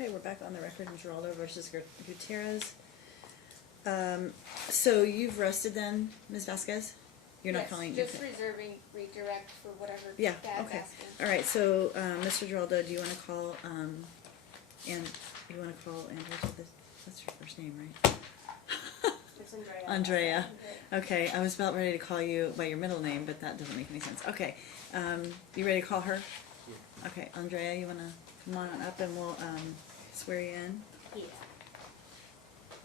Okay, we're back on the record in Geraldo versus Gutierrez. So you've rested then, Ms. Vasquez? You're not calling? Yes, just reserving redirect for whatever Yeah, Dad's okay. asking. All right, so Mr. Geraldo, do you want to call, and you want to call Andrea? That's your first name, right? It's Andrea. Andrea. Okay, I was about ready to call you by your middle name, but that doesn't make any sense. Okay, you ready to call her? Yeah. Okay, Andrea, you want to come on up and we'll swear you in? Yeah.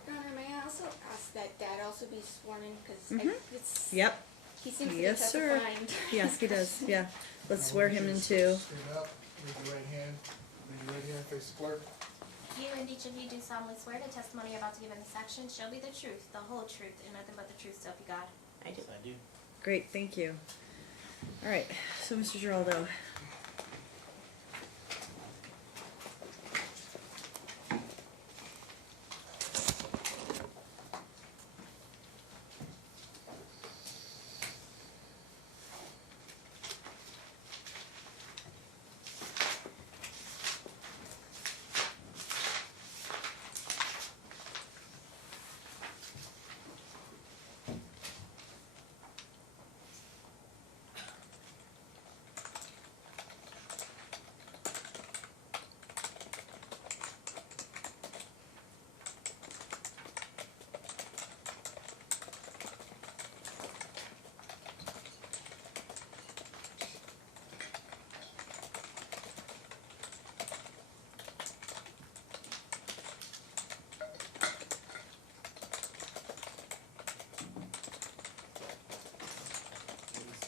Your Honor, may I also ask that Dad also be sworn in, because it's... Yep. He seems to be Yes, tough sir. to find. Yes, he does. Yeah. Let's swear him in too. Stand up, raise your right hand, face the clerk. You and each of you do solemnly swear the testimony you're about to give in this section shall be the truth, the whole truth, and nothing but the truth, so help you God. I do. Yes, I do. Great, thank you. All right, so Mr. Geraldo.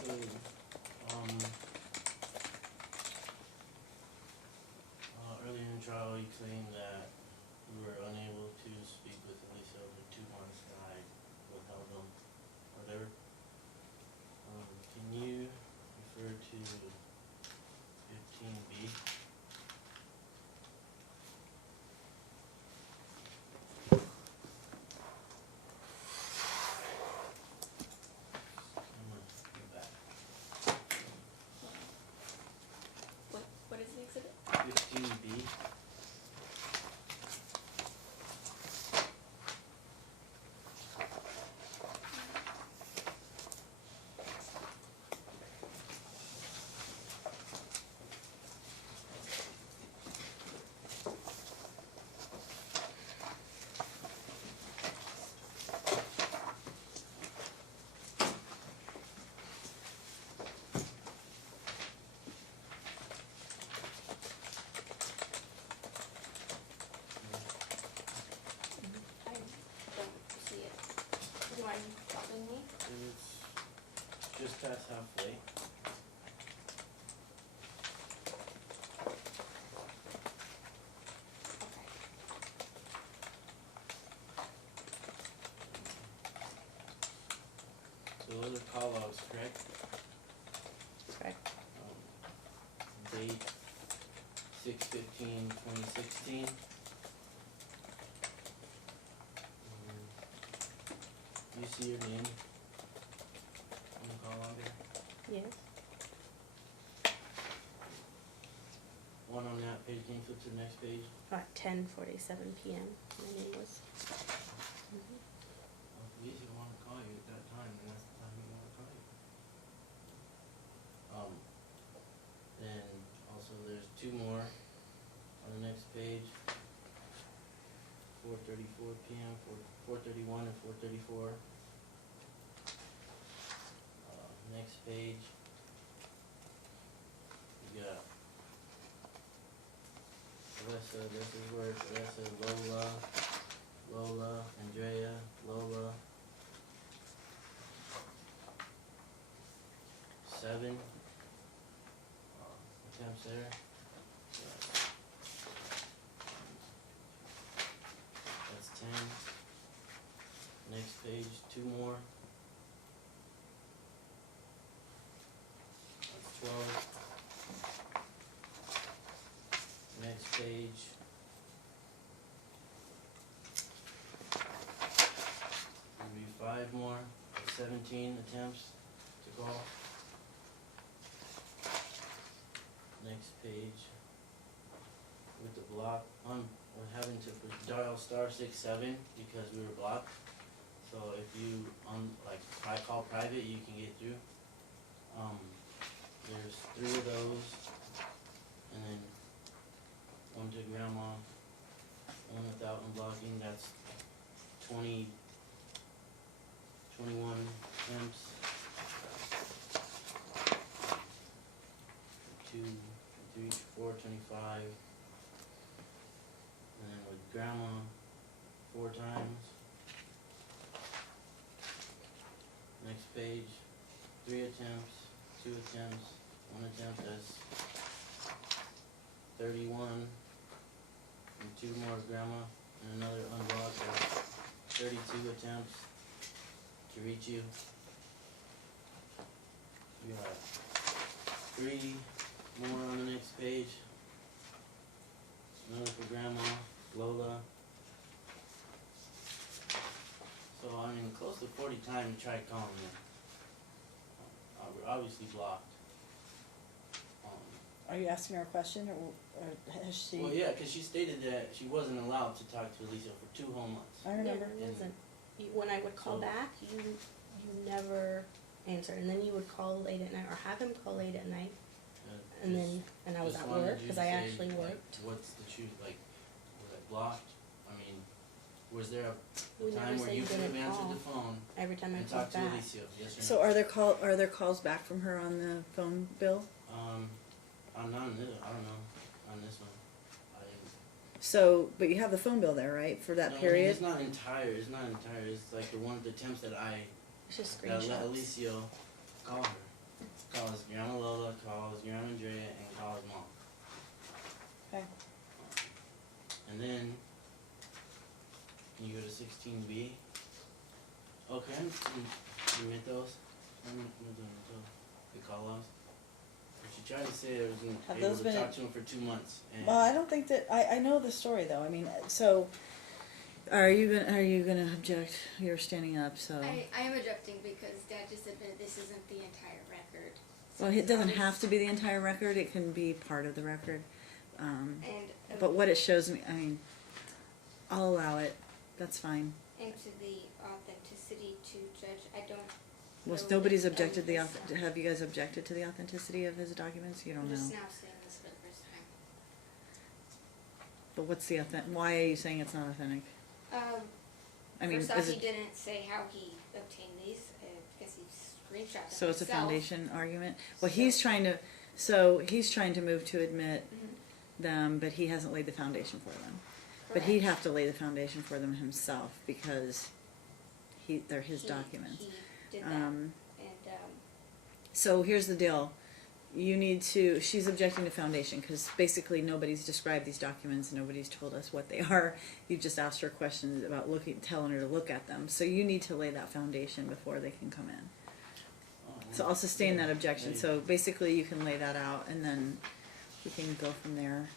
So, earlier in the trial, you claimed that you were unable to speak with Elisa over 2 months, and I withheld them, whatever. Can you refer to 15B? I'm gonna go back. What is the exhibit? 15B. I don't see it. Do you mind helping me? It's just past halfway. Okay. So those are call logs, correct? Correct. Date 6/15/2016. Do you see your name on the call log there? Yes. One on that page, can you flip to the next page? At 10:47 p.m. My name was. Well, if Lisa wanted to call you at that time, then that's the time you want to call you. Then also there's 2 more on the next page. 4:34 p.m., 4:31 and 4:34. Next page, you got Alessa, this is where it's Alessa, Lola, Andrea, Lola. 7 attempts there. That's 10. Next page, 2 more. That's 12. Next page. Will be 5 more. That's 17 attempts to call. Next page with the blocked, we're having to dial star 67 because we were blocked. So if you, call private, you can get through. There's 3 of those, and then one to grandma, one without unblocking, that's 21 attempts. 2, 3, 4, 25. And then with grandma, 4 times. Next page, 3 attempts, 2 attempts, 1 attempt, that's 31. And 2 more grandma, and another unblock, that's 32 attempts to reach you. You have 3 more on the next page. Another for grandma, Lola. So, I mean, close to 40 times you tried calling me. We're obviously blocked. Are you asking her a question, or has she? Well, yeah, because she stated that she wasn't allowed to talk to Alicia for 2 whole months. I remember. Yeah, it wasn't. When I would call So- back, you never answered, and then you would call late at night, or have him call late at night, and I was Just at wanted work, you because to I say, actually like, worked. what's the truth, like, was I blocked? I mean, was there We a never time where said you you could have didn't answered call. the phone Every time I and called talked to back. Alicia, yes or So no? are there calls back from her on the phone bill? I'm not on this, I don't know, on this one. So, but you have the phone bill there, right, for that No, period? it's not entire, it's like the attempts that It's just that let screenshots. Alicia call her. Calls Grandma Lola, calls Grandma Andrea, and calls Mom. Okay. And then you go to 16B. Okay, you admit those? The call logs. But she tried to say I was Have able those to been- talk to him for 2 months. And Well, I don't think that, I know the story though, I mean, so, are you gonna object? You're standing up, so. I am objecting because Dad just admitted this isn't the entire record. So Well, it's it doesn't always- have to be the entire record, it can be part of the record. And, But what it shows me, I mean, I'll allow it, that's fine. and to the authenticity to judge, I don't. Well, know nobody's that objected any- have you guys objected to the authenticity of his documents? You don't I'm know. just now saying this for the first time. But what's the why are you saying it's not authentic? I mean, First off, is he it, didn't say how he obtained these, because he screenshot them so it's a himself. foundation argument? Well, So- he's trying to move to admit Mhm. them, but he hasn't laid the foundation for them. But he'd Correct. have to lay the foundation for them himself because they're his documents. He did that, Um, and, So here's the deal. She's objecting to foundation because basically nobody's described these documents, nobody's told us what they are. You've just asked her questions about telling her to look at them. So you need to lay that foundation before they can come in. So I'll sustain that objection. So basically you can lay that out and then we can go from there.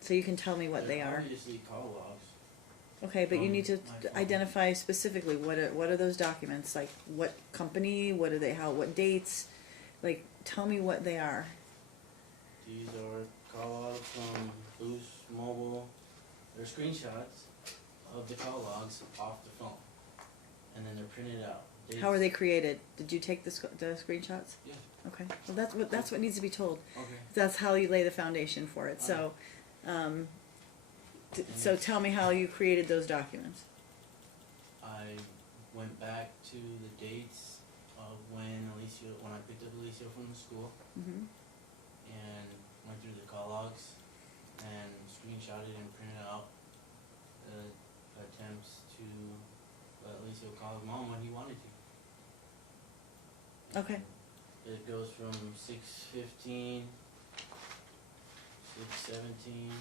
So you can tell me what they are. Obviously call logs. Okay, but you need to My phone. identify specifically what are those documents, like what company, what are they, what dates, like tell me what they are. These are call logs from Boost Mobile. They're screenshots of the call logs off the phone, and then they're printed out. How are they created? Did you take the screenshots? Yeah. Okay, well that's what needs to be told. Okay. That's how you lay the foundation for it. So, so tell me how you created those documents. I went back to the dates of when I picked up Alicia from the school, Mm-hmm. and went through the call logs and screenshotted and printed out the attempts to let Alicia call his mom when he wanted to. Okay. It goes from 6:15, 6:17.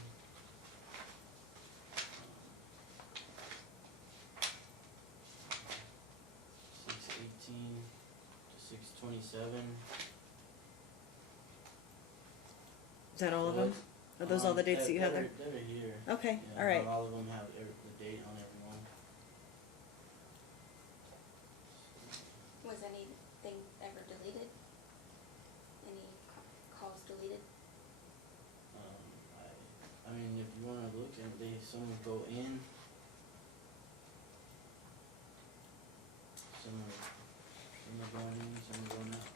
6:18 to 6:27. Is that all of them? Are those all the dates that you have there? They're here. Okay, Yeah, all right. Not all of them have the date on every one. was anything ever deleted? Any calls deleted? some would go in, some are going in, some are going out.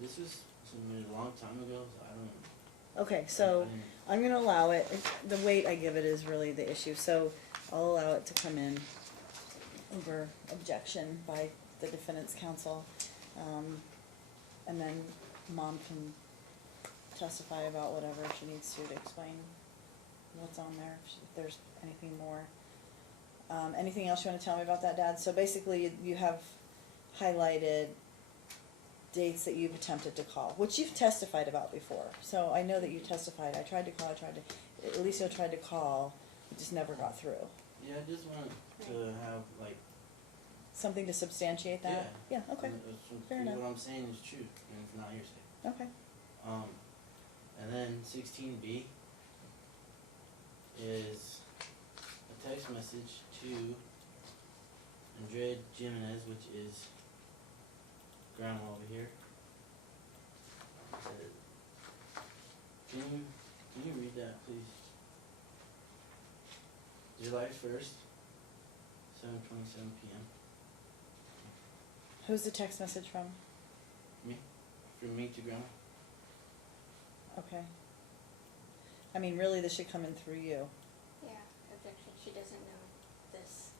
This was submitted a long time ago, so I don't. Okay, so I didn't- I'm gonna allow it, the weight I give it is really the issue, so I'll allow it to come in over objection by the defendant's counsel. And then mom can testify about whatever she needs to explain what's on there, if there's anything more. Anything else you wanna tell me about that, Dad? So basically, you have highlighted dates that you've attempted to call, which you've testified about before. So I know that you testified. Alicia tried to call, it just never got through. Yeah, I just wanted to have like. Something to substantiate that? Yeah, okay, fair enough. What I'm saying is true, and it's not hearsay. okay. And then 16B is a text message to Andrea Jimenez, which is grandma over here. Can you read that, please? July 1st, 7:27 p.m. Who's the text message from? Me? From me to grandma? Okay. I mean, really, this should come in through you, Yeah, objection, she doesn't know this.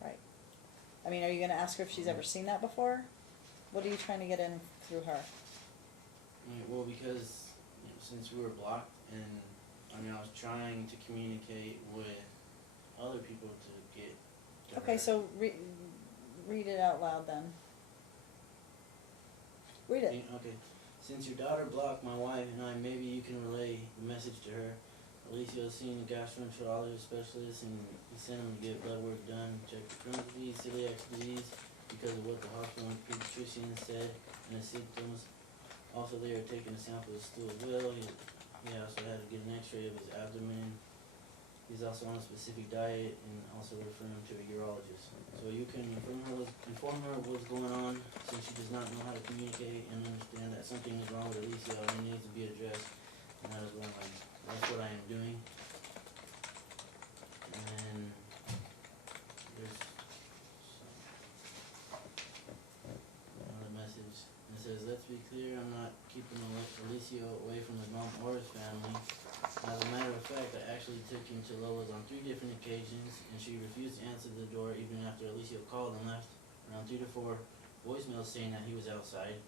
right? I mean, are you gonna ask her if she's ever seen that before? What are you trying to get in through her? Well, because since we were blocked, and I was trying to communicate with other people to get. To Okay, her. so read it out loud then. Read it. Okay. Since your daughter blocked my wife and I, maybe you can relay the message to her. Alicia has seen a gastroenterologist specialist and he sent him to get blood work done, check for Crohn's disease, celiac disease, because of what the hospital pediatrician said and the symptoms. Also, they are taking a sample of stool as well. He also had to get an x-ray of his abdomen. He's also on a specific diet and also referring him to a urologist. So you can inform her what's going on, since she does not know how to communicate, and understand that something is wrong with Alicia and it needs to be addressed. And that's what I am doing. And there's another message. And it says, let's be clear, I'm not keeping Alicia away from his mom or his family. As a matter of fact, I actually took him to Lola's on 3 different occasions, and she refused to answer the door even after Alicia called and left around 3 to 4 voicemails saying that he was outside.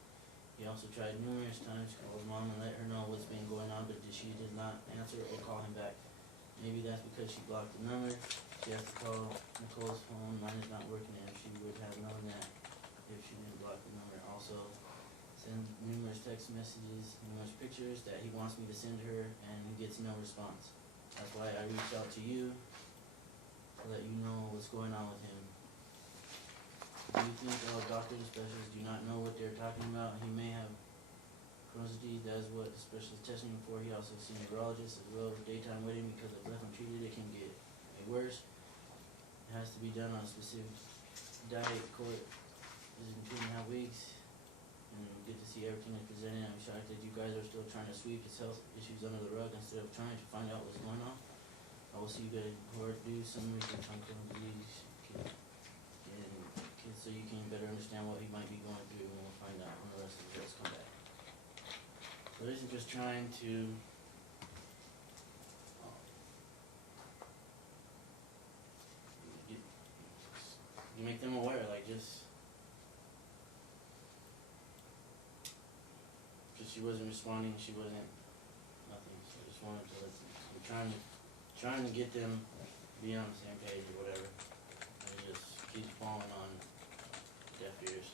He also tried numerous times to call his mom and let her know what's been going on, but she did not answer or call him back. Maybe that's because she blocked the number. She has to call Nicole's phone. Mine is not working, and she would have known that if she didn't block the number. Also, send numerous text messages, numerous pictures that he wants me to send her, and he gets no response. That's why I reached out to you to let you know what's going on with him. Do you think all doctors and specialists do not know what they're talking about? He may have Crohn's disease. That is what the specialist is testing him for. He also seen a urologist as well for daytime waiting because if left untreated, it can get worse. It has to be done on a specific diet. Court is in 2.5 weeks. And good to see everything is presented. I'm shocked that you guys are still trying to sweep his health issues under the rug instead of trying to find out what's going on. I will see you guys in court, do some research on Crohn's disease, and so you can better understand what he might be going through, and we'll find out when the rest of the results come back. So this is just trying to make them aware, like just she wasn't responding, she wasn't nothing, so I just wanted to let them, I'm trying to get them to be on the same page or whatever, and it just keeps falling on deaf ears.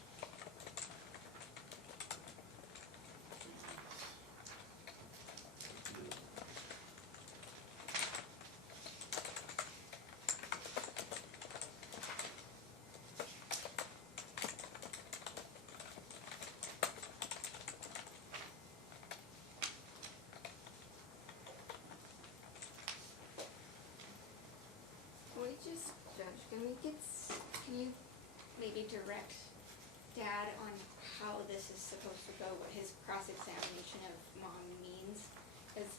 Can you maybe direct Dad on how this is supposed to go, what his cross-examination of Mom means? Because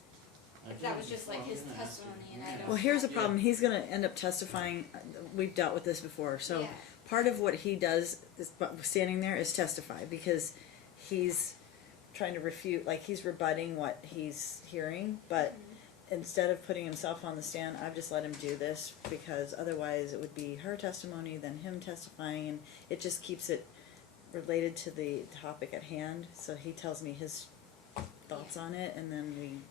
I that was did just like before. his I'm gonna ask testimony, you. and I Yeah. don't. Well, here's the Yeah. problem. He's going to end up testifying. We've dealt with this before. So Yeah. part of what he does is standing there is testify, because he's trying to refute, like he's rebutting what he's hearing. But instead of putting himself on the stand, I've just let him do this, because otherwise it would be her testimony, then him testifying, and it just keeps it related to the topic at hand. So he tells me his thoughts on it, and then we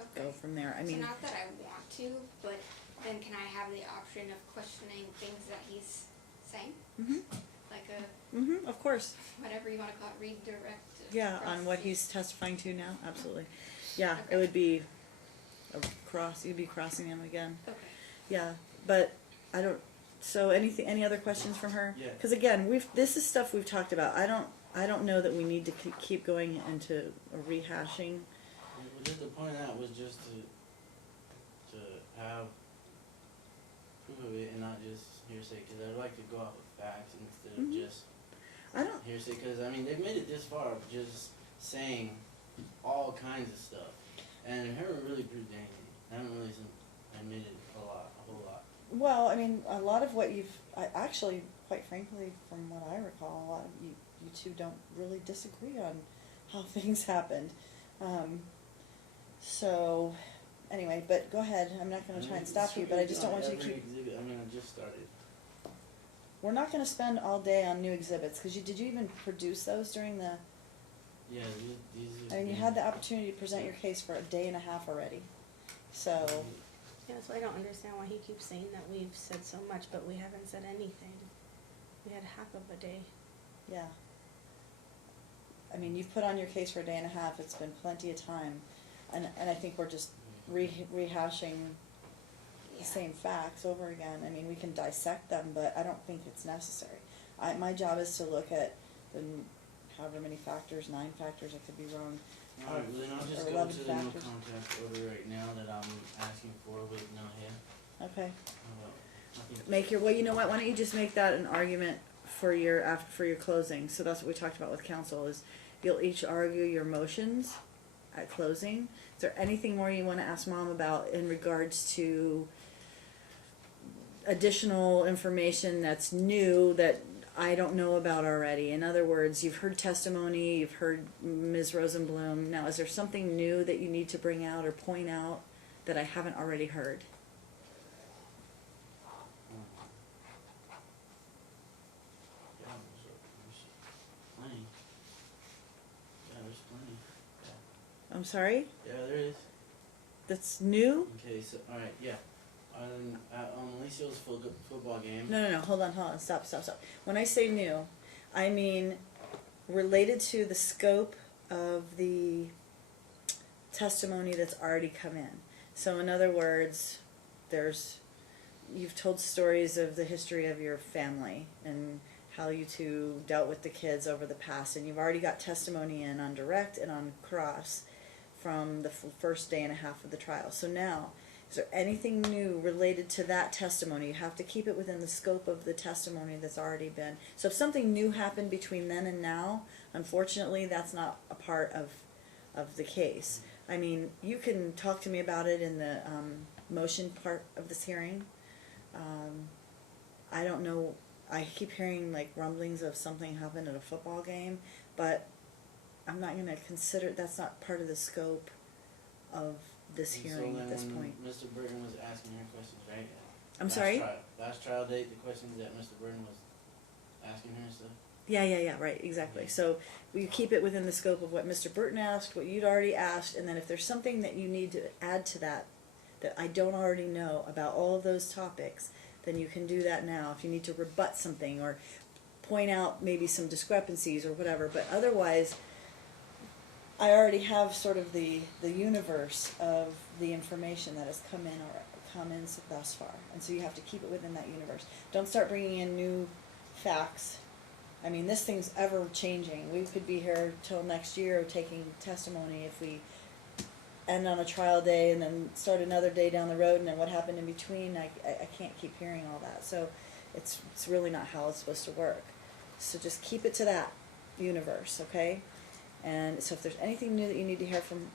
Okay. go from there. I mean, so not that I want to, but then can I have the option of questioning things that he's saying? mhm, Like a, mhm, of course. whatever you want to call it, redirect? Yeah, on what process? he's testifying to now, absolutely. Yeah, it Okay. would be a cross, you'd be crossing him again. Okay. Yeah, but I don't, so any other questions from her? Yeah. Because again, this is stuff we've talked about. I don't know that we need to keep going into a rehashing. Well, just the point of that was just to have proof of it and not just hearsay, because I'd like to go off of facts instead of Mhm. just I don't, hearsay, because I mean they've made it this far of just saying all kinds of stuff, and it haven't really proved anything. I haven't really admitted a whole lot. well, I mean, a lot of what I actually, quite frankly, from what I recall, a lot of you two don't really disagree on how things happened. So, anyway, but go ahead. I'm not going to try and stop you, but I just don't want you to Every keep. exhibit, I mean, I just started. We're not going to spend all day on new exhibits, because did you even produce those during the? Yeah, these. I mean, you had the opportunity to present your case for a day and a half already. So, Yeah, so I don't understand why he keeps saying that we've said so much, but we haven't said anything. We had half of a day. yeah. I mean, you've put on your case for a day and a half. It's been plenty of time, and I think we're just rehashing the Yeah. same facts over again. I mean, we can dissect them, but I don't think it's necessary. My job is to look at the however many factors, 9 factors, I could be wrong. Alright, well then I'll just Or go 11 to the no factors. contact order right now that I'm asking for with Nahia. Okay. I think Make your, well, you know what, why don't you just make that an argument for your, for your closing? So that's what we talked about with counsel, is you'll each argue your motions at closing. Is there anything more you want to ask Mom about in regards to additional information that's new that I don't know about already? In other words, you've heard testimony, you've heard Ms. Rosenblum. Now, is there something new that you need to bring out or point out that I haven't already heard? Yeah, there's plenty. Yeah, there's plenty. I'm sorry? Yeah, there is. That's new? Okay, so alright, yeah. On Alicia's football game. No, hold on, stop. When I say new, I mean related to the scope of the testimony that's already come in. So in other words, you've told stories of the history of your family and how you two dealt with the kids over the past, and you've already got testimony in on direct and on cross from the first day and a half of the trial. So now, is there anything new related to that testimony? You have to keep it within the scope of the testimony that's already been. So if something new happened between then and now, unfortunately, that's not a part of the case. I mean, you can talk to me about it in the motion part of this hearing. I don't know. I keep hearing like rumblings of something happened at a football game, but I'm not going to consider, that's not part of the scope of this And hearing so at then this when point. Mr. Burton was asking her questions, right? I'm sorry? Last trial date, the questions that Mr. Burton was asking her and stuff. Yeah, right, exactly. So we keep it within the scope of what Mr. Burton asked, what you'd already asked, and then if there's something that you need to add to that I don't already know about all of those topics, then you can do that now. If you need to rebut something or point out maybe some discrepancies or whatever, but otherwise, I already have sort of the universe of the information that has come in thus far, and so you have to keep it within that universe. Don't start bringing in new facts. I mean, this thing's ever changing. We could be here till next year taking testimony if we end on a trial day and then start another day down the road, and then what happened in between. I can't keep hearing all that, so it's really not how it's supposed to work. So just keep it to that universe, okay? And so if there's anything new that you need to hear from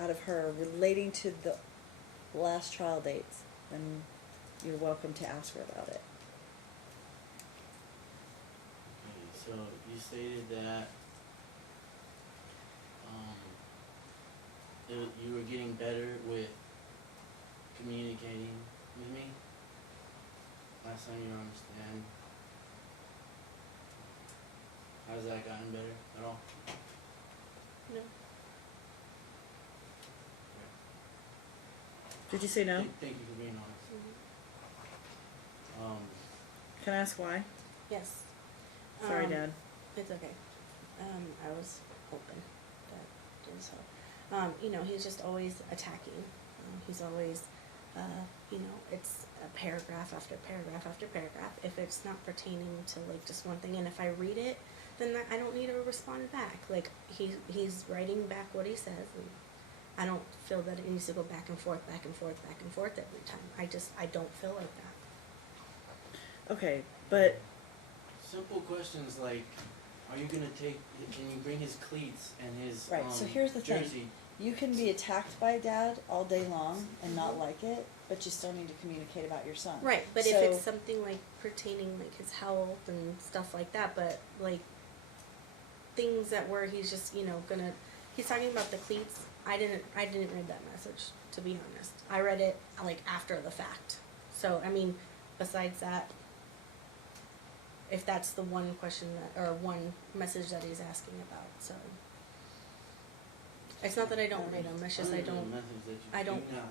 out of her relating to the last trial dates, then you're welcome to ask her about it. Okay, so you stated that you were getting better with communicating with me. Last time you understand. Has that gotten better at all? No. Did you say no? Thank you for being honest. Can I ask why? Yes. Sorry, Dad. It's okay. I was hoping that didn't so. You know, he's just always attacking. He's always, you know, it's a paragraph after paragraph after paragraph. If it's not pertaining to like just one thing, and if I read it, then I don't need to respond back. Like he's writing back what he says, and I don't feel that it needs to go back and forth, back and forth, back and forth every time. I don't feel like that. Okay, but simple questions like, are you gonna can you bring his cleats and his right. So here's the jersey? thing: you can be attacked by Dad all day long and not like it, but you still need to communicate about your son. Right, but So- if it's something like pertaining like his health and stuff like that, but like things that where he's just, you know, he's talking about the cleats. I didn't read that message, to be honest. I read it like after the fact. So I mean, besides that, if that's the one question that or one message that he's asking about, so it's not that I don't read them. It's just I Under the don't. message that you I don't. do not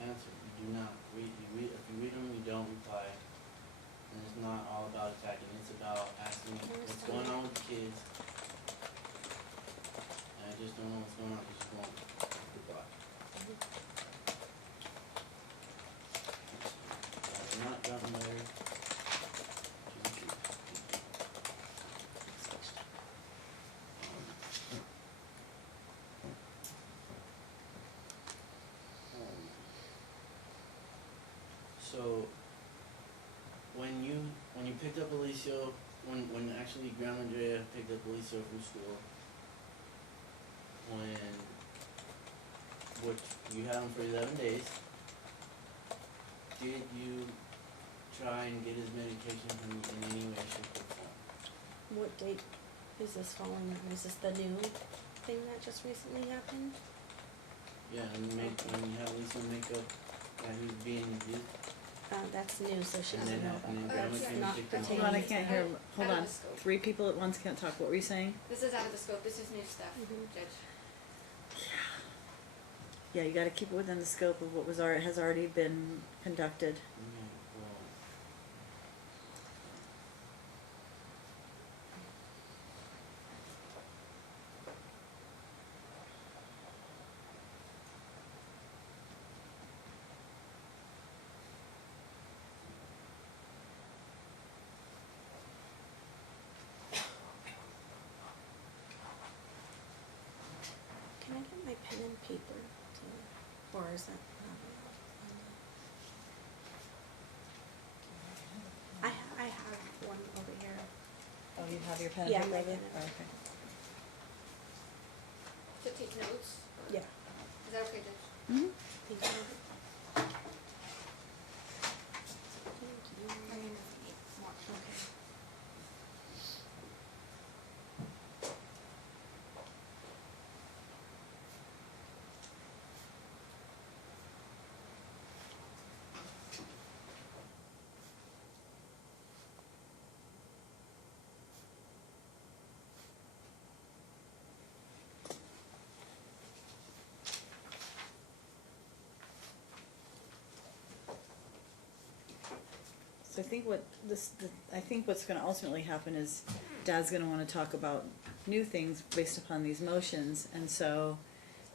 answer. You do not read. If you read them, you don't reply. And it's not all about attacking. It's about asking what's going on with the kids. And I just don't know what's going on. You just won't reply. I have not gotten married to the truth. So when you picked up Alicio, when actually Grandma Andrea picked up Alicio from school, what you had him for 11 days, did you try and get his medication from him in any way, shape, or form? What date is this falling on? Is this the new thing that just recently happened? Yeah, and when you have Alicio make up that he was being abused, That's new, so she and doesn't then know and then about Grandma that. yeah, came not and picked him pertaining hold up. on, I can't hear. Hold Out of on. the scope. 3 people at once can't talk. What were you saying? This is out of the scope. This is new stuff, Mhm. Judge. Yeah, you got to keep it within the scope of what has already been conducted. Yeah, well, Can I get my pen and paper or is that not allowed? I have one over here. Oh, you have your pen? Yeah, and my paper? pen and Oh, okay. To take notes. Yeah. Is that okay, Judge? Mm-hmm. Thank you. Thank you. I mean, more. Okay. So I think what's going to ultimately happen is Dad's going to want to talk about new things based upon these motions, and so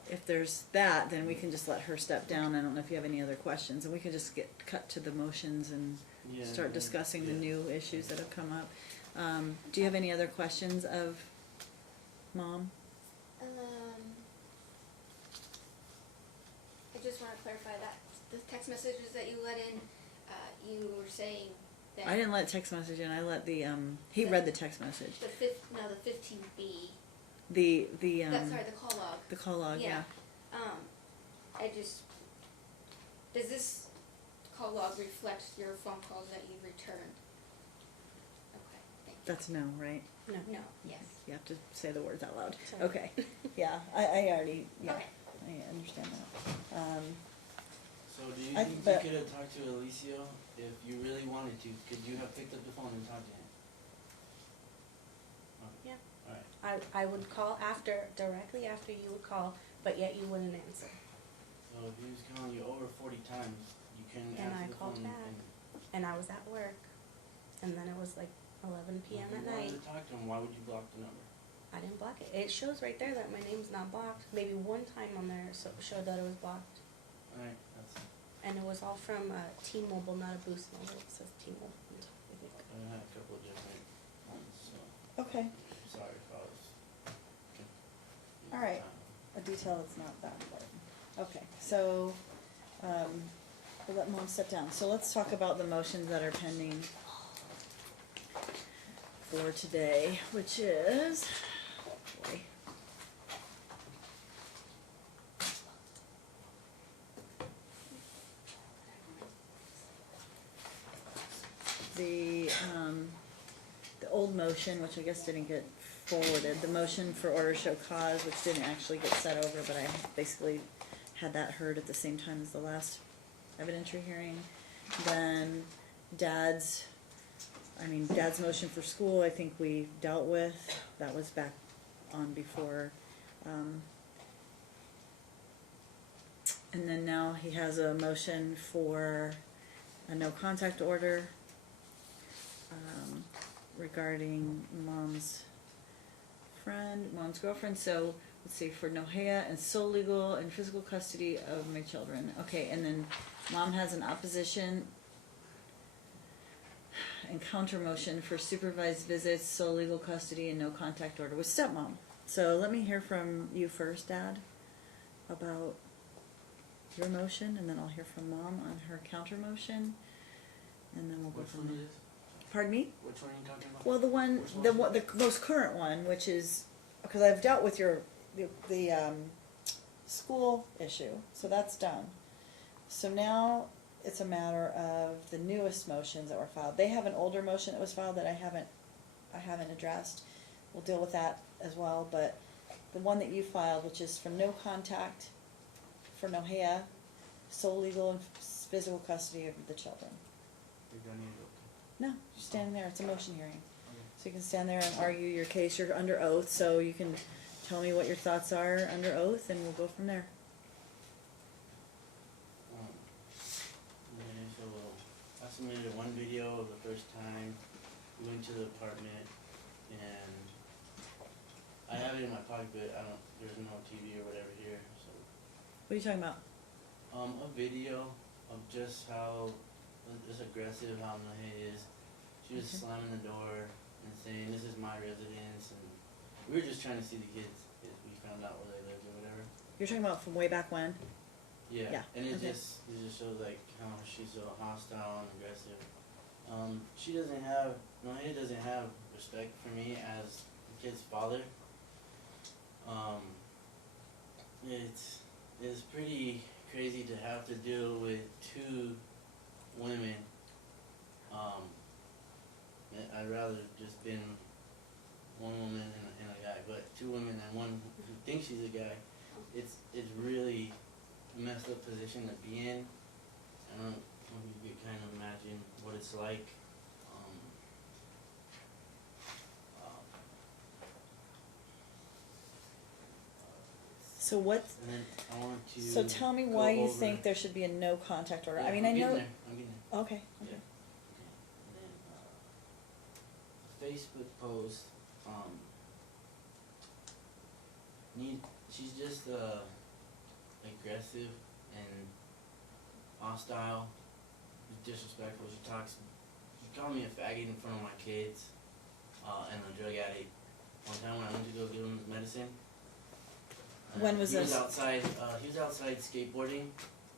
if there's that, then we can just let her step down. I don't know if you have any other questions, and we can just get cut to the motions and yeah, start yeah, discussing the yeah. new issues that have come up. Do you have any other questions of Mom? I just want to clarify that the text messages that you let in, you were saying that I didn't let text message in. I let he read the text message. the 15B The Sorry, the call log. the call log, yeah. Does this call log reflect your phone calls that you returned? Okay, thank you. That's no, right? No. No, yes. You have to say the words out loud. Sorry. Okay. Yeah, I already, yeah, Okay. I understand that. So do you I- think but- you could have talked to Alicio if you really wanted to? Could you have picked up the phone and talked to him? Okay. Yeah. Alright, I would call directly after you would call, but yet you wouldn't answer. so if he was calling you over 40 times, you couldn't And answer I the called phone back. and And I was at work, and then it was like 11 p.m. if at you night. wanted to talk to him, why would you block the number? I didn't block it. It shows right there that my name's not blocked. Maybe one time on there showed that it was blocked. Alright, that's, And it was all from T-Mobile, not a Boost Mobile. It says T-Mobile on top, I think. I had a couple of different ones, so Okay, sorry if I was confused. All right. a detail that's not that important. Okay, so, we'll let Mom sit down. So let's talk about the motions that are pending for today, which is, boy. The old motion, which I guess didn't get forwarded, the motion for order show cause, which didn't actually get set over, but I basically had that heard at the same time as the last evidentiary hearing. Then Dad's motion for school, I think we dealt with, that was back on before. And then now he has a motion for a no contact order regarding Mom's girlfriend, so, let's see, for Nohea and sole legal and physical custody of my children. Okay, and then Mom has an opposition and counter motion for supervised visits, sole legal custody, and no contact order with stepmom. So let me hear from you first, Dad, about your motion, and then I'll hear from Mom on her counter motion, and then we'll go Which from one there. is this? Pardon me? Which one are you talking about? Well, the most current one, which is, because I've dealt with the school issue, so that's done. So now it's a matter of the newest motions that were filed. They have an older motion that was filed that I haven't addressed. We'll deal with that as well, but the one that you filed, which is from no contact for Nohea, sole legal and physical custody of the children. You're done here, No, you're standing there, it's a motion hearing. okay. So you can stand there and argue your case, you're under oath, so you can tell me what your thoughts are under oath, and we'll go from there. Okay, so I submitted one video of the first time we went to the apartment, and I have it in my pocket, but there's no TV or whatever here, so. What are you talking about? A video of just how, just aggressive how Nahe is. She was Okay. slamming the door and saying, "This is my residence," and we were just trying to see the kids if we found out where they lived or whatever. You're talking about from way back when? Yeah, Yeah, and it okay. just shows like how she's so hostile and aggressive. Nahe doesn't have respect for me as the kid's father. It's pretty crazy to have to deal with two women. I'd rather just been one woman and a guy, but two women and one who thinks she's a guy. It's really a messed up position to be in. I don't know if you could kind of imagine what it's like. So what, And then I want to so tell me go why you over- think there should be a no contact order. Yeah, I mean, I'm I getting know. there, I'm getting there. Okay, Yeah. okay. And then, Facebook post, she's just, aggressive and hostile, disrespectful. She called me a faggot in front of my kids, and a drug addict. One time when I went to go give him his medicine. When was he this? He was outside skateboarding.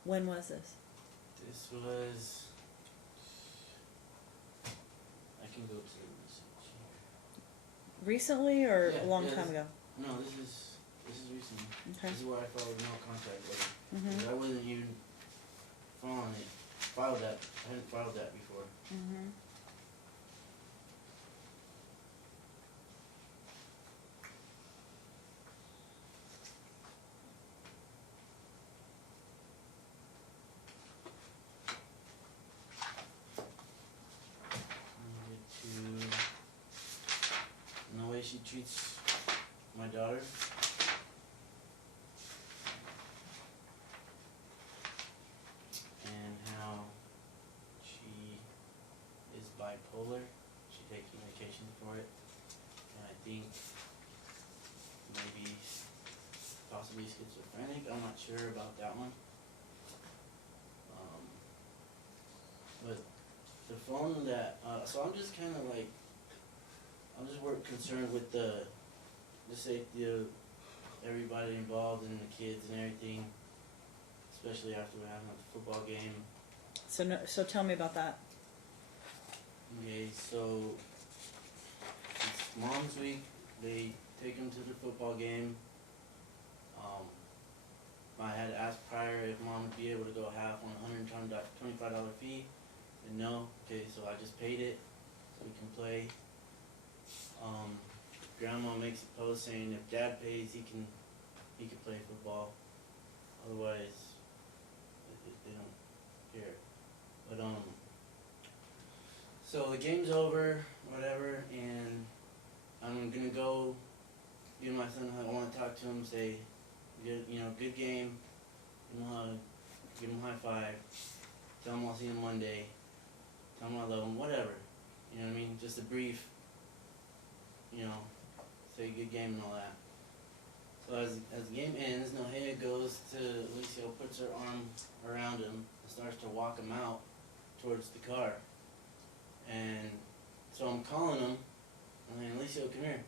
When was this? This was, I can go to the message here. Recently or Yeah, a long yeah, time this- ago? No, this is recent. Okay. This is where I filed no contact letter. Mhm. 'Cause I wasn't even filed that. I hadn't filed that before. Mhm. Needed to and the way she treats my daughter. And how she is bipolar. She takes medication for it. And I think maybe possibly schizophrenic. I'm not sure about that one. But the phone that, so I'm just kind of like, I'm just concerned with the safety of everybody involved and the kids and everything, especially after we having the football game. So no, so tell me about that. Okay, so it's Mom's Week. They take them to the football game. I had asked prior if Mom would be able to go half on a $125 fee, and no. Okay, so I just paid it so we can play. Grandma makes a post saying if Dad pays, he can play football. Otherwise, they don't care. But so the game's over, whatever, and I'm gonna go give my son a hug. I want to talk to him, say, good game, give him a hug, give him a high five, tell him I'll see him Monday, tell him I love him, whatever. You know what I mean? Just a brief, say good game and all that. So as the game ends, Nohea goes to Alicia, puts her arm around him, and starts to walk him out towards the car. And so I'm calling him, I'm like, Alicia, come here.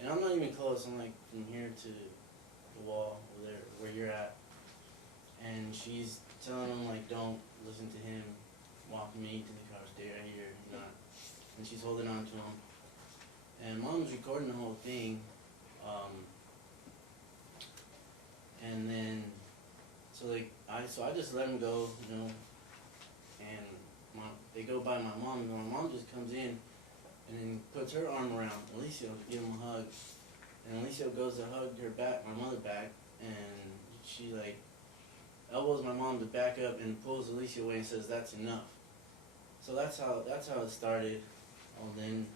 And I'm not even close, I'm like from here to the wall over there, where you're at. And she's telling him, like, don't listen to him, walk me to the car, stay right here, he's not. And she's holding on to him. And Mom's recording the whole thing. And then, so I just let him go, and they go by my mom, and my mom just comes in and then puts her arm around Alicia to give him a hug. And Alicia goes to hug her back, my mother back, and she elbows my mom to back up and pulls Alicia away and says, "That's enough." So that's how it started. Then,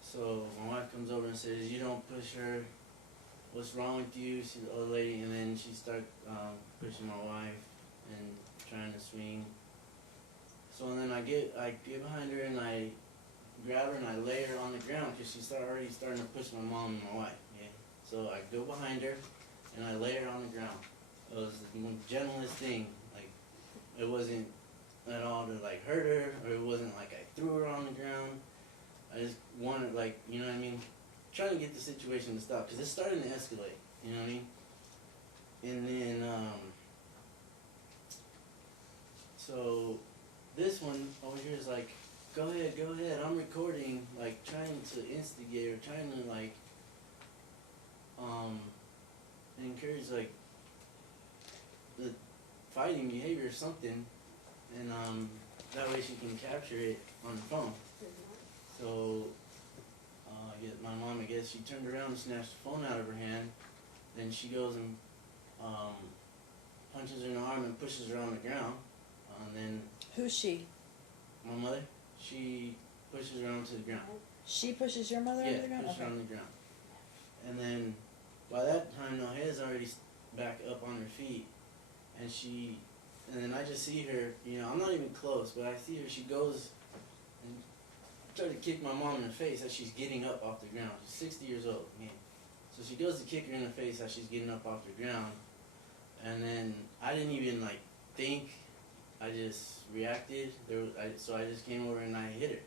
so my wife comes over and says, "You don't push her. What's wrong with you?" She's the old lady, and then she starts pushing my wife and trying to swing. So then I get behind her and I grab her and I lay her on the ground because she's already starting to push my mom and my wife. Okay? So I go behind her and I lay her on the ground. It was the gentlest thing. Like, it wasn't at all to hurt her, or it wasn't like I threw her on the ground. I just wanted, you know what I mean? Trying to get the situation to stop because it's starting to escalate. You know what I mean? And then so this one over here is like, go ahead, I'm recording, trying to instigate or trying to encourage the fighting behavior or something, and that way she can capture it on the phone. So my mom, I guess she turned around and snatched the phone out of her hand. Then she goes and punches her in the arm and pushes her on the ground. And then Who's she? my mother, she pushes her onto the ground. She pushes your mother onto the ground? Pushes her Okay. on the ground. And then by that time, Nohea's already back up on her feet, and then I just see her. I'm not even close, but I see her. She goes and tries to kick my mom in the face as she's getting up off the ground. She's 60 years old. Man. So she goes to kick her in the face as she's getting up off the ground, and then I didn't even think. I just reacted. So I just came over and I hit her.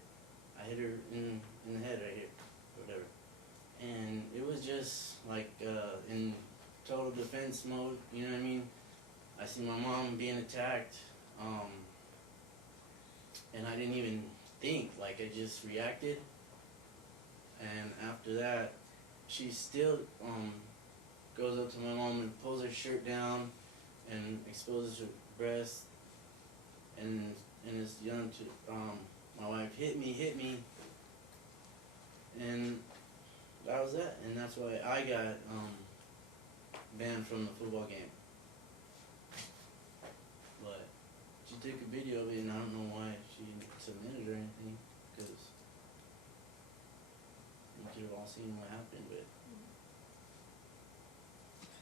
I hit her in the head right here, or whatever. And it was just in total defense mode. You know what I mean? I see my mom being attacked, and I didn't even think. I just reacted. And after that, she still goes up to my mom and pulls her shirt down and exposes her breast and is yelling to my wife, hit me, and that was it. And that's why I got banned from the football game. But she took a video of it, and I don't know why she submitted or anything, because you could have all seen what happened. But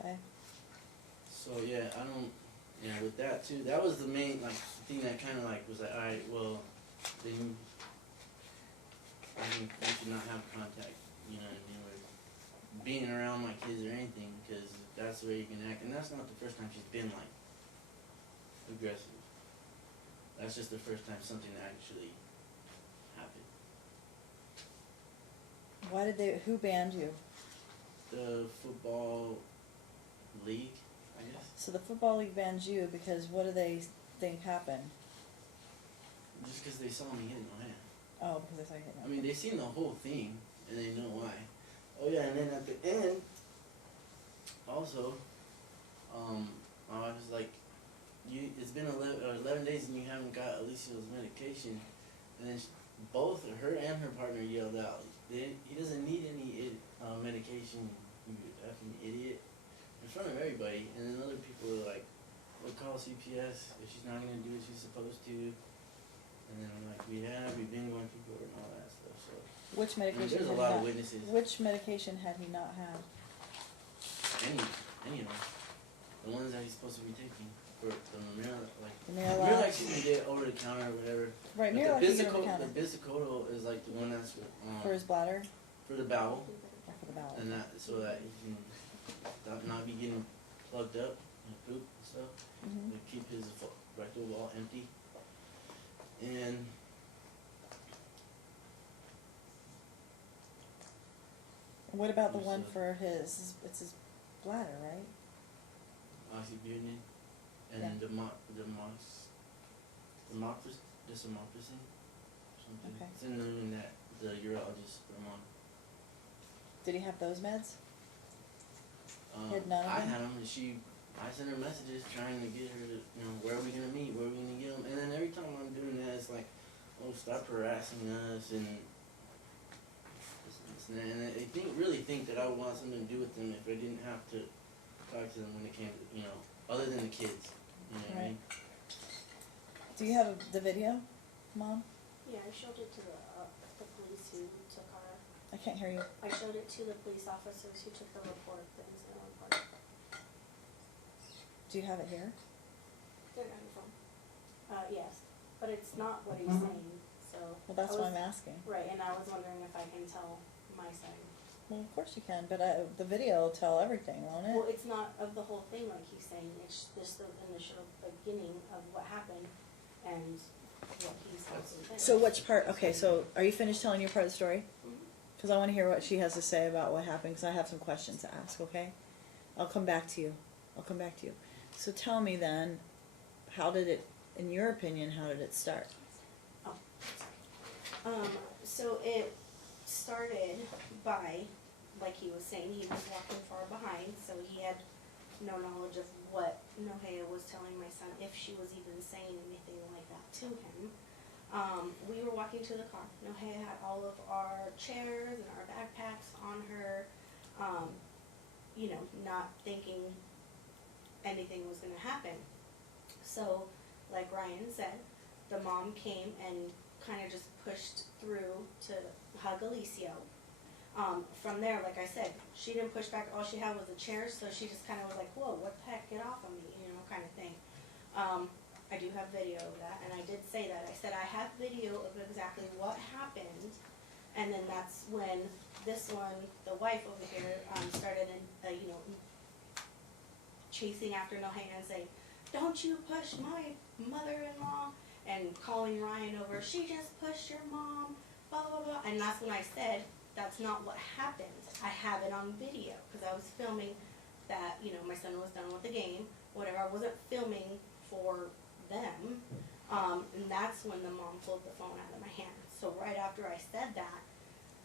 Okay. so yeah, I don't. Yeah, with that too, that was the main thing that kind of was like, all right, well, then I think we should not have contact, you know what I mean, or being around my kids or anything, because that's the way you can act, and that's not the first time she's been aggressive. That's just the first time something actually happened. Why did they? Who banned you? The football league, I guess. So the football league banned you because what do they think happened? Just because they saw me hitting my hand. Oh, because they saw you hit. I mean, they seen the whole thing, and they know why. Oh yeah, and then at the end, also, my wife was like, it's been 11 days and you haven't got Alicia's medication. And then both her and her partner yelled out, he doesn't need any medication, you effing idiot, in front of everybody. And then other people were like, we'll call CPS if she's not going to do what she's supposed to. And then I'm like, we've been going through court and all that stuff. So Which medication? there's a lot of witnesses. Which medication had he not had? Any of them. The ones that he's supposed to be taking. For the The Miralax you can get over the counter or whatever. Right, But Miralax you get over the counter. The Bisocotal is like the one that's For his bladder? for the bowel, Or for the bowel? and that so that he can not be getting plugged up and poop and stuff. Mm-hmm. To keep his rectal wall empty. And What about the Who's one the- for his? It's his bladder, right? oxybutynin and desmopressine, something. Okay. It's in the room that the urologist put him on. Did he have those meds? He had none of I them? had them, and I sent her messages trying to get her to, where are we gonna meet, where are we gonna get them, and then every time I'm doing that, it's like, oh, stop harassing us, and this and that, and they really think that I would want something to do with them if I didn't have to talk to them when it came to, other than the kids, you know what I mean? Do you have the video, Mom? Yeah, I showed it to the police who took our, I can't hear you. I showed it to the police officers who took the report, the incident report. Do you have it here? They're on your phone. Yes, but it's not what he's saying, so. Well, that's I why was- I'm asking. Right, and I was wondering if I can tell my side. Well, of course you can, but the video will tell everything, won't it? Well, it's not of the whole thing like he's saying, it's just the initial beginning of what happened and what he's supposed to say. So which part? Okay, so are you finished telling your part of the story? Mhm. Because I want to hear what she has to say about what happened. Because I have some questions to ask. Okay, I'll come back to you. So tell me then, how did it, in your opinion, how did it start? Oh, sorry. So it started by, like he was saying, he was walking far behind, so he had no knowledge of what Nohea was telling my son, if she was even saying anything like that to him. We were walking to the car. Nohea had all of our chairs and our backpacks on her, not thinking anything was gonna happen. So, like Ryan said, the mom came and kind of just pushed through to hug Alicio. From there, like I said, she didn't push back, all she had was the chairs, so she just kind of was like, whoa, what the heck, get off of me, kind of thing. I do have video of that, and I did say that. I said I have video of exactly what happened, and then that's when this one, the wife over here, started, chasing after Nohea and saying, don't you push my mother-in-law, and calling Ryan over, she just pushed your mom, blah, blah, blah, and that's when I said, that's not what happened. I have it on video, because I was filming that, my son was done with the game, whatever, I wasn't filming for them, and that's when the mom pulled the phone out of my hand. So right after I said that,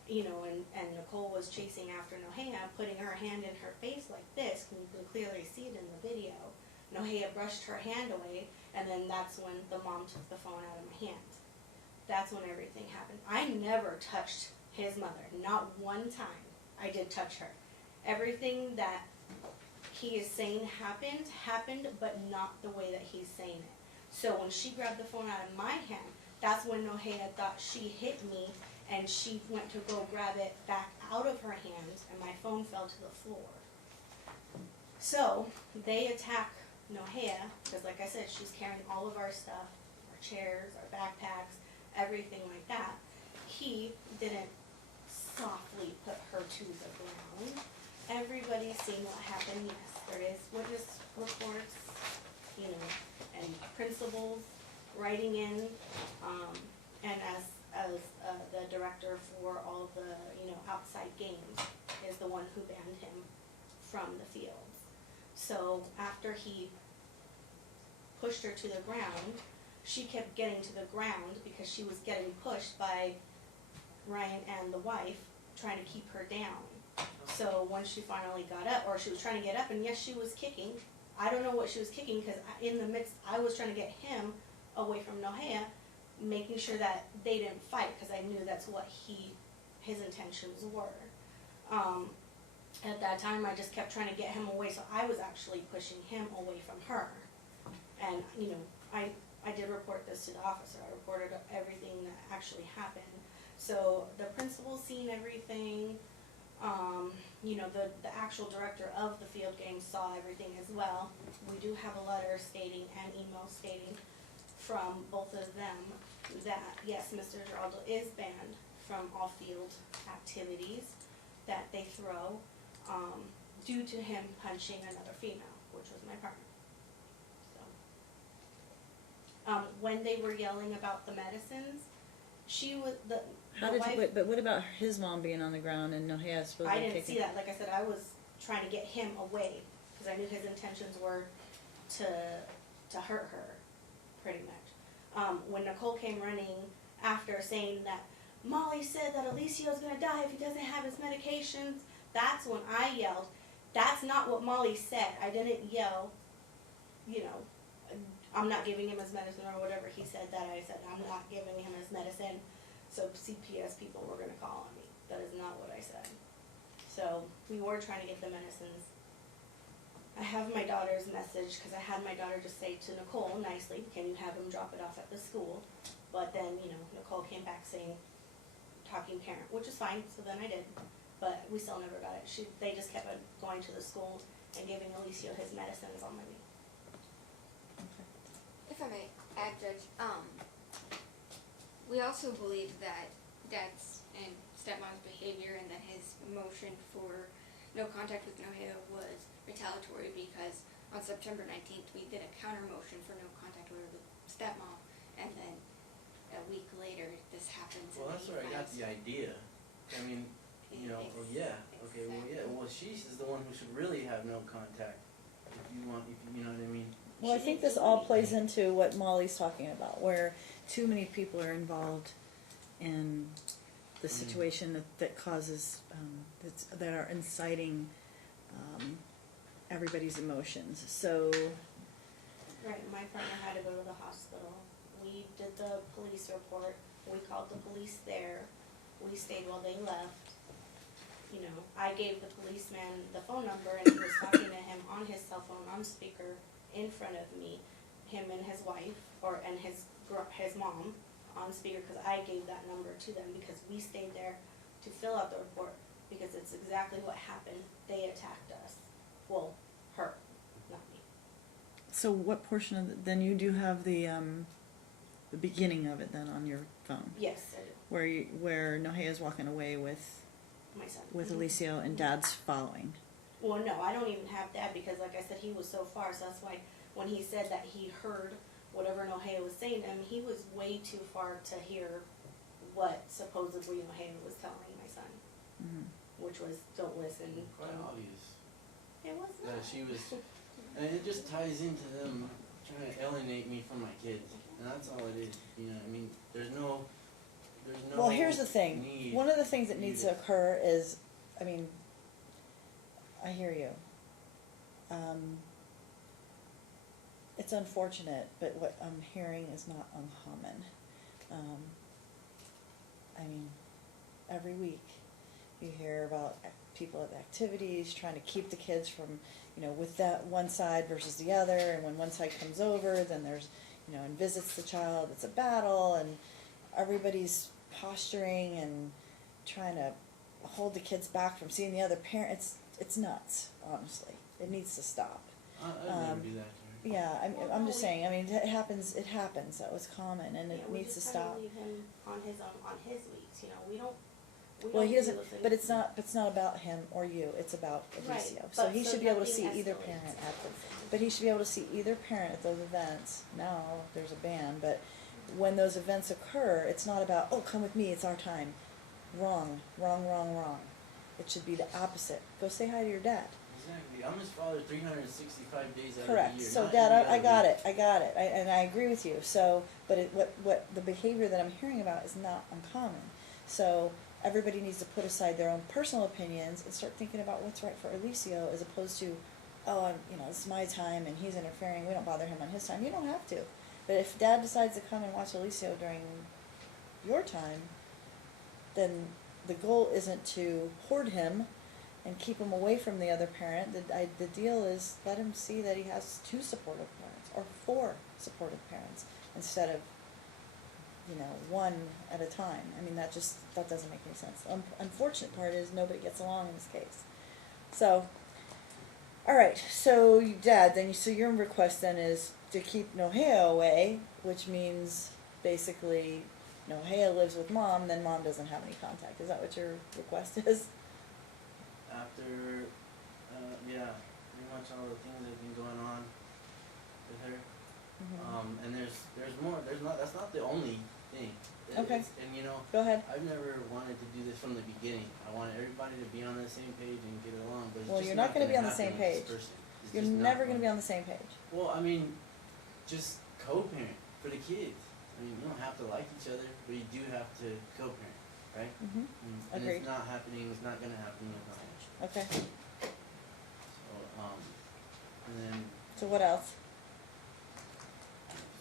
you know, and Nicole was chasing after Nohea, putting her hand in her face like this, and you can clearly see it in the video. Nohea brushed her hand away, and then that's when the mom took the phone out of my hand. That's when everything happened. I never touched his mother, not one time. I did touch her. Everything that he is saying happened, but not the way that he's saying it. So when she grabbed the phone out of my hand, that's when Nohea thought she hit me, and she went to go grab it back out of her hand, and my phone fell to the floor. So they attack Nohea, because like I said, she's carrying all of our stuff, our chairs, our backpacks, everything like that. He didn't softly put her to the ground. Everybody's seen what happened. Yes, there is witness reports, you know, and principals writing in, and as the director for all the, you know, outside games is the one who banned him from the fields. So after he pushed her to the ground, she kept getting to the ground because she was getting pushed by Ryan and the wife trying to keep her down. So when she finally got up, or she was trying to get up, and yes, she was kicking. I don't know what she was kicking, because in the midst, I was trying to get him away from Nohea, making sure that they didn't fight, because I knew that's what his intentions were. At that time, I just kept trying to get him away, so I was actually pushing him away from her. And, you know, I did report this to the officer. I reported everything that actually happened. So the principal seen everything. You know, the actual director of the field game saw everything as well. We do have a letter stating, and email stating from both of them that, yes, Mr. Geraldo is banned from all field activities that they throw, due to him punching another female, which was my partner. So, when they were yelling about the medicines, she was, the wife, but what about his mom being on the ground and Nohea supposedly I didn't kicking? see that. Like I said, I was trying to get him away, because I knew his intentions were to hurt her, pretty much. When Nicole came running after, saying that Molly said that Alicio's gonna die if he doesn't have his medications, that's when I yelled. That's not what Molly said. I didn't yell, you know, I'm not giving him his medicine, or whatever he said that I said. I'm not giving him his medicine, so CPS people were gonna call on me. That is not what I said. So we were trying to get the medicines. I have my daughter's message, because I had my daughter just say to Nicole nicely, can you have him drop it off at the school? But then, you know, Nicole came back saying, talking parent, which is fine, so then I did. But we still never got it. They just kept going to the school and giving Alicio his medicines on Monday. If I may add, Judge, we also believe that Dad's and stepmom's behavior, and that his motion for no contact with Nohea was retaliatory, because on September 19th we did a counter motion for no contact with stepmom, and then a week later this happens. Well, that's where I got the idea. I mean, you know, well, yeah, okay, well, yeah, well, she is the one who should really have no contact, if you want, if you know what I mean. Well, I She think didn't this do all anything. plays into what Molly's talking about, where too many people are involved in the situation that causes, that are inciting everybody's emotions. So, Right, my partner had to go to the hospital. We did the police report. We called the police there. We stayed while they left. You know, I gave the policeman the phone number, and he was talking to him on his cell phone on speaker in front of me, him and his wife, and his mom on speaker, because I gave that number to them, because we stayed there to fill out the report, because it's exactly what happened. They attacked us. Well, her, not me. so what portion of then you do have the beginning of it then on your phone, Yes, I do. where Nohea's walking away with My son. Alicio and Dad's following. Well, no, I don't even have Dad, because like I said, he was so far, so that's why when he said that he heard whatever Nohea was saying to him, he was way too far to hear what supposedly Nohea was telling my son, which was, don't listen. Quite don't. obvious It was that not. she was, and it just ties into them trying to alienate me from my kids, and that's all it is, you know, I mean, there's no there's no Well, here's the thing. need One of the things that for needs you to occur is, I mean, I hear you. It's unfortunate, but what I'm hearing is not uncommon. I mean, every week you hear about people at activities trying to keep the kids from, with that one side versus the other, and when one side comes over, then there's, and visits the child, it's a battle, and everybody's posturing and trying to hold the kids back from seeing the other parent. It's nuts, honestly. It needs to stop. I'd never do that to her. Yeah, Well, I'm no, just saying, I mean, it happens, that was common, and it we needs to just kinda stop. leave him on his weeks, we don't Well, he do doesn't, the things- but it's not about him or you, it's about Right, Alicio. So but he so should be able to nothing see either escalates. parent but he should be able to see either parent at those events. Now, there's a ban, but when those events occur, it's not about, oh, come with me, it's our time. Wrong. It should be the opposite. Go say hi to your dad. Exactly. I'm his father 365 days out Correct. of the year. So, not Dad, every I other got week. it, and I agree with you. So, but what the behavior that I'm hearing about is not uncommon. So, everybody needs to put aside their own personal opinions and start thinking about what's right for Alicio, as opposed to, oh, this is my time and he's interfering. We don't bother him on his time. You don't have to. But if Dad decides to come and watch Alicio during your time, then the goal isn't to hoard him and keep him away from the other parent. The deal is let him see that he has 2 supportive parents or 4 supportive parents instead of, 1 at a time. I mean, that doesn't make any sense. The unfortunate part is nobody gets along in this case. So, all right. So, Dad, so your request then is to keep Nohea away, which means basically Nohea lives with Mom, then Mom doesn't have any contact. Is that what your request is? After, yeah, pretty much all the things that have been going on with her. Mhm. And there's more. That's not the only thing. Okay. And Go ahead. I've never wanted to do this from the beginning. I wanted everybody to be on the same page and get along. But it's Well, just you're not gonna be on the happen same with this page. person. It's You're just not never going to be on the same page. Well, I mean, just co-parent for the kids. I mean, you don't have to like each other, but you do have to co-parent, right? Mm-hmm. And Agreed. it's not happening. It's not gonna happen with mine. Okay. So, and then, So what else?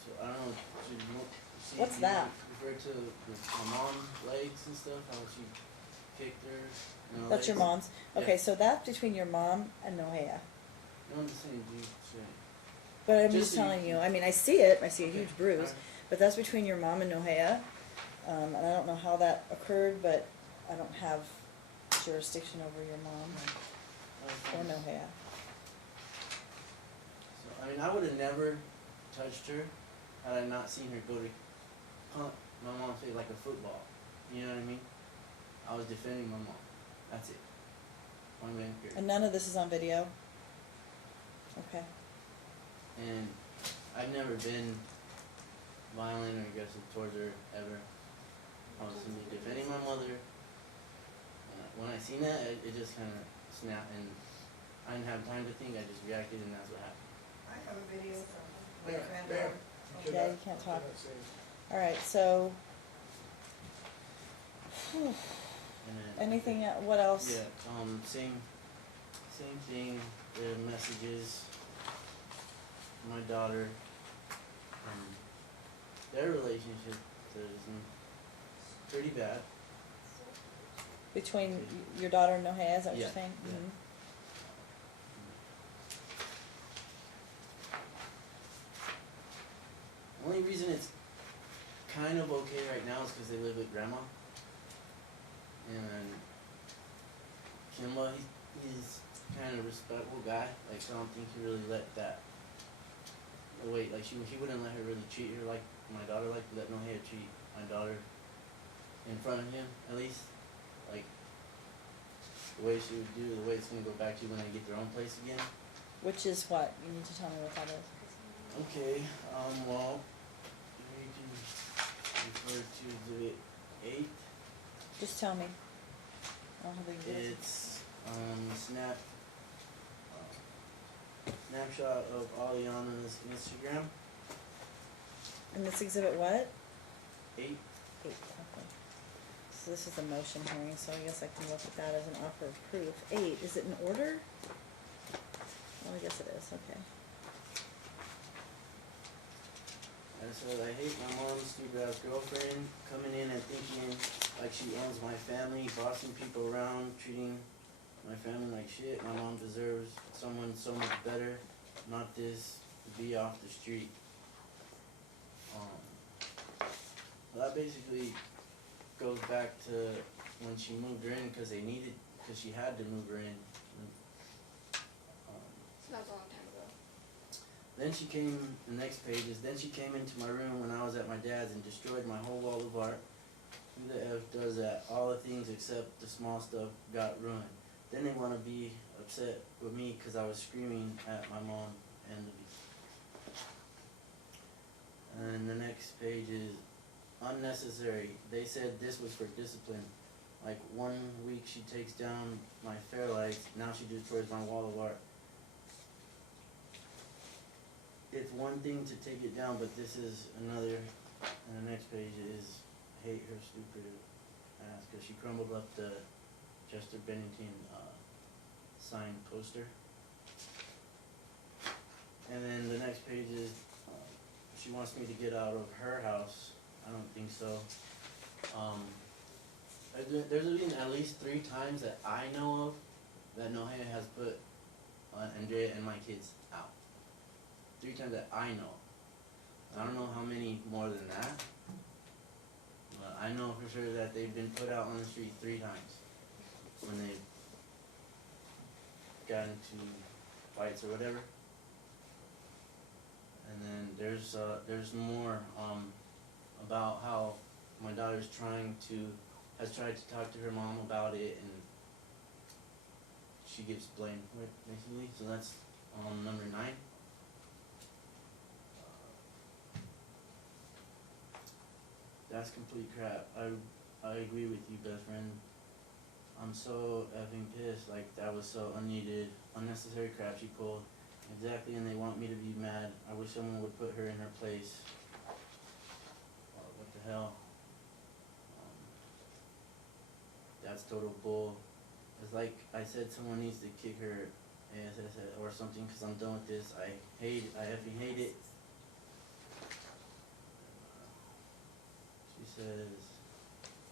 so I don't know. Should you see? What's you that? Refer to my mom's legs and stuff. How she kicked her. That's your legs. mom's. Okay, so that's between your mom and Nohea. No, I'm just saying, But I'm Just just so you- telling you. I mean, I see it. I see a Okay, huge bruise. alright. But that's between your mom and Nohea. And I don't know how that occurred, but I don't have jurisdiction over your mom or Nohea. So, I mean, I would have never touched her had I not seen her go to punt my mom's face like a football. You know what I mean? I was defending my mom. That's it. Point blank period. And none of this is on video? Okay. And I've never been violent or aggressive towards her ever. I was simply defending my mother. And when I seen that, it just kind of snapped, and I didn't have time to think. I just reacted, and that's what happened. I have a video from my Bam, granddaughter. bam. Yeah, you can't talk. Cannot say. All right, so And then anything, what else? Yeah, same thing. The messages. My daughter. Their relationship is pretty bad. Between your daughter and Nohea, is that what you're Yeah, saying? yeah. Mhm. The only reason it's kind of okay right now is because they live with grandma. And Kimba, he's kind of a respectable guy. Like, I don't think he really let that. Wait, like he wouldn't let her really treat her like my daughter like let Nohea treat my daughter in front of him, at least. Like the way she would do, the way it's gonna go back to when they get their own place again. Which is what? You need to tell me what that is. Okay, well, you can refer to Exhibit 8. Just tell me. I don't have the exhibit. It's snapshot of Aliana's Instagram. And this exhibit what? 8. 8, okay. so this is a motion hearing, so I guess I can look at that as an offer of proof. 8, is it in order? Well, I guess it is, okay. I said, I hate my mom's stupid ass girlfriend coming in and thinking like she owns my family, bossing people around, treating my family like shit. My mom deserves someone so much better, not this be off the street. That basically goes back to when she moved her in because she had to move her in. So that was a long time ago. Then she came, the next page is, then she came into my room when I was at my dad's and destroyed my whole wall of art. Who the F does that? All the things except the small stuff got ruined. Then they want to be upset with me because I was screaming at my mom and the next page is unnecessary. They said this was for discipline. Like 1 week she takes down my fairlights, now she destroys my wall of art. It's one thing to take it down, but this is another. And the next page is hate her stupid ass because she crumbled up the Chester Bennington signed poster. And then the next page is she wants me to get out of her house. I don't think so. There's been at least 3 times that I know of that Nohea has put Andrea and my kids out. 3 times that I know. I don't know how many more than that. But I know for sure that they've been put out on the street 3 times when they got into fights or whatever. And then there's more about how my daughter's has tried to talk to her mom about it, and she gives blame for it basically. So that's number 9. That's complete crap. I agree with you, best friend. I'm so effing pissed. Like that was so unneeded, unnecessary crap she pulled. Exactly, and they want me to be mad. I wish someone would put her in her place. What the hell? That's total bull. It's like I said, someone needs to kick her ass or something because I'm done with this. I effing hate it. She says,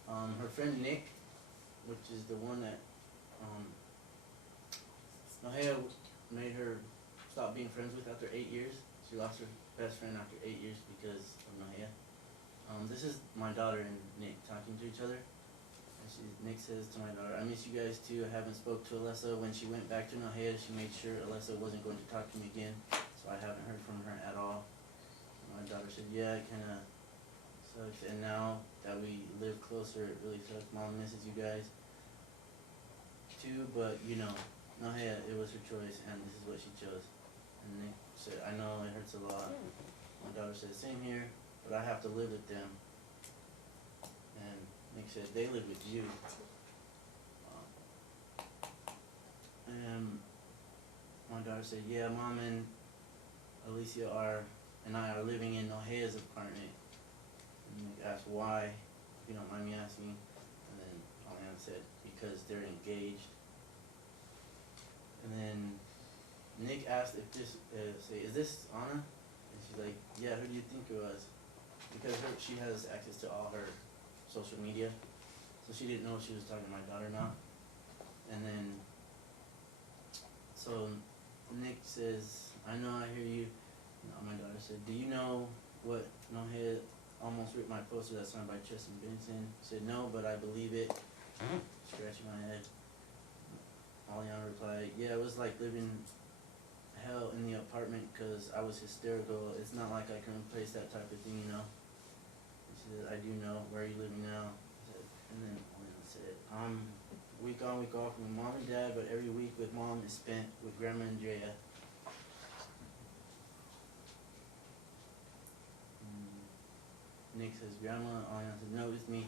her friend Nick, which is the one that, Nohea made her stop being friends with after 8 years. She lost her best friend after 8 years because of Nohea. This is my daughter and Nick talking to each other. And Nick says to my daughter, I miss you guys too. I haven't spoke to Alessa. When she went back to Nohea, she made sure Alessa wasn't going to talk to me again. So I haven't heard from her at all. My daughter said, yeah, it kind of sucks. And now that we live closer, it really sucks. Mom misses you guys too, but you know, Nohea, it was her choice and this is what she chose. And Nick said, I know it hurts a lot. My daughter said, same here, but I have to live with them. And Nick said, they live with you. And my daughter said, yeah, Mom and Alicia and I are living in Nohea's apartment. And Nick asked why, if you don't mind me asking. And then Aliana said, because they're engaged. And then Nick asked if this, is this Anna? And she's like, yeah, who do you think it was? Because she has access to all her social media. So she didn't know if she was talking to my daughter or not. And then, so Nick says, I know, I hear you. No, my daughter said, do you know what Nohea almost ripped my poster that's signed by Chester Benson? Said, no, but I believe it. Scratching my head. Aliana replied, yeah, it was like living hell in the apartment because I was hysterical. It's not like I can replace that type of thing, you know. And she said, I do know. Where are you living now? And then Aliana said, week on, week off with Mom and Dad, but every week with Mom is spent with Grandma Andrea. Nick says, Grandma. Aliana says, no, it's me.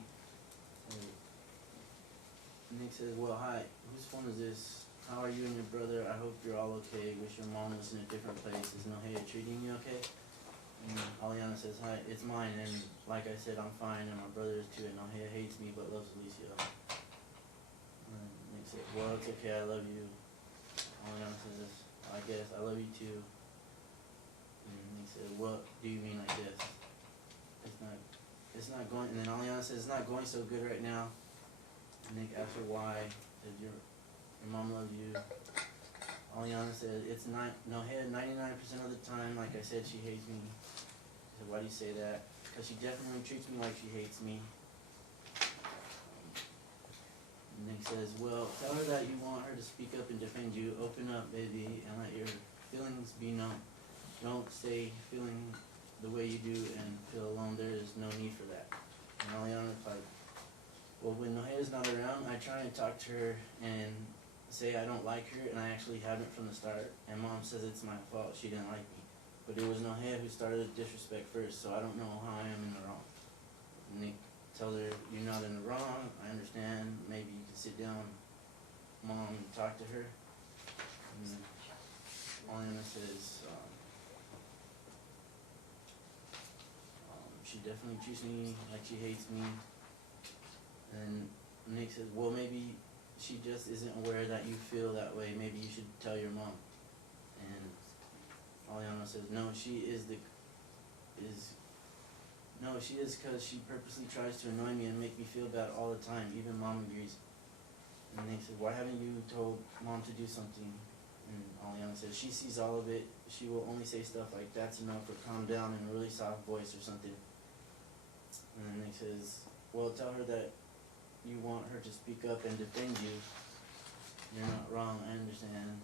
Nick says, well, hi, whose phone is this? How are you and your brother? I hope you're all okay. Wish your mom was in a different place. Is Nohea treating you okay? And Aliana says, hi, it's mine, and like I said, I'm fine, and my brother is too, and Nahea hates me but loves Alicia. And Nick says, well, it's okay, I love you. Aliana says, I guess, I love you too. And Nick said, what do you mean, I guess? It's not going, and then Aliana says, it's not going so good right now. And Nick asks her why, said, your mom loves you. Aliana said, it's not, no, 99% of the time, like I said, she hates me. I said, why do you say that? Because she definitely treats me like she hates me. And Nick says, well, tell her that you want her to speak up and defend you. Open up, baby, and let your feelings be known. Don't stay feeling the way you do and feel alone. There is no need for that. And Aliana replied, well, when Nohea's not around, I try and talk to her and say I don't like her, and I actually haven't from the start. And Mom says it's my fault, she didn't like me. But it was Nohea who started the disrespect first, so I don't know how I am in the wrong. Nick tells her, you're not in the wrong, I understand, maybe you can sit down, Mom, and talk to her. And Aliana says, she definitely treats me like she hates me. And Nick says, well, maybe she just isn't aware that you feel that way. Maybe you should tell your mom. And Aliana says, no, she is because she purposely tries to annoy me and make me feel bad all the time. Even Mom agrees. And Nick says, why haven't you told Mom to do something? And Aliana says, she sees all of it. She will only say stuff like, that's enough, or calm down in a really soft voice or something. And then Nick says, well, tell her that you want her to speak up and defend you. You're not wrong, I understand.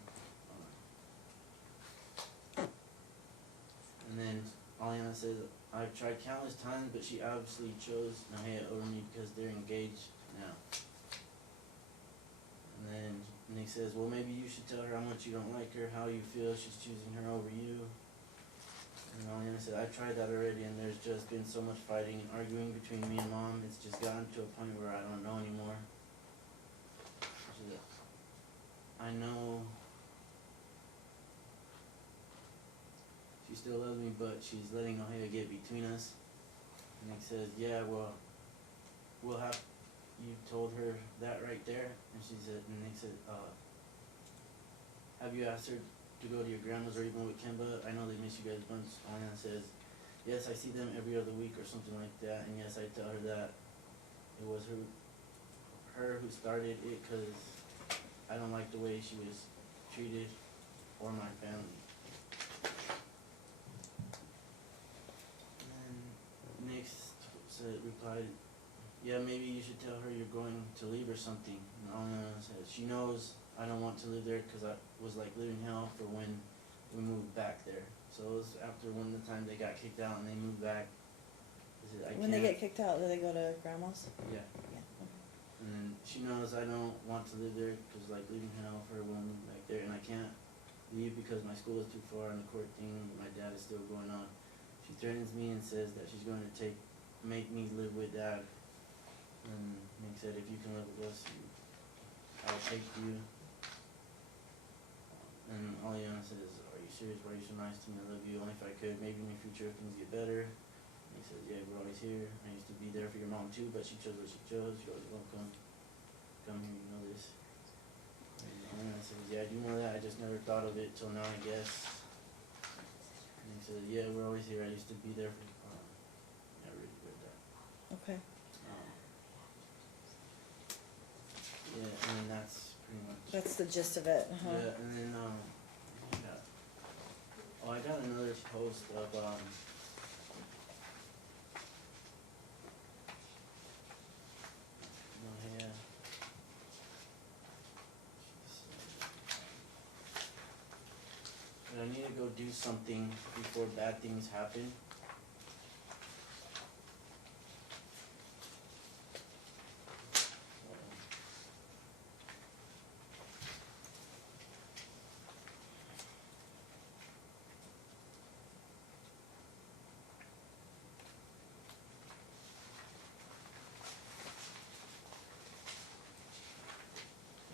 And then Aliana says, I've tried countless times, but she obviously chose Nahea over me because they're engaged now. And then Nick says, well, maybe you should tell her how much you don't like her, how you feel she's choosing her over you. And Aliana said, I've tried that already, and there's just been so much fighting and arguing between me and Mom. It's just gotten to a point where I don't know anymore. She said, I know she still loves me, but she's letting Ohio get between us. And Nick says, yeah, well, we'll have, you told her that right there? And she said, and Nick said, have you asked her to go to your grandma's or even with Kimba? I know they miss you guys a bunch. Aliana says, yes, I see them every other week or something like that. And yes, I tell her that it was her who started it, because I don't like the way she was treated or my family. And Nick replied, yeah, maybe you should tell her you're going to leave or something. And Aliana says, she knows I don't want to live there because I was like living hell for when we moved back there. So it was after one of the times they got kicked out and they moved back. When they get kicked out, do they go to grandma's? Yeah. Yeah. And she knows I don't want to live there because like living hell for when we moved back there, and I can't leave because my school is too far and the court thing with my dad is still going on. She threatens me and says that she's going to make me live with Dad. And Nick said, if you can live with us, I'll take you. And Aliana says, are you serious? Why are you so nice to me? I love you. Only if I could. Maybe in the future if things get better. And he says, yeah, we're always here. I used to be there for your mom too, but she chose what she chose. You're always welcome. Come here, you know this. And Aliana says, yeah, I do know that. I just never thought of it till now, I guess. And he says, yeah, we're always here. I used to be there for yeah, I really read that. Okay. Yeah, and then that's pretty much. That's the gist of it, huh? Yeah, and then I got another post of yeah. But I need to go do something before bad things happen.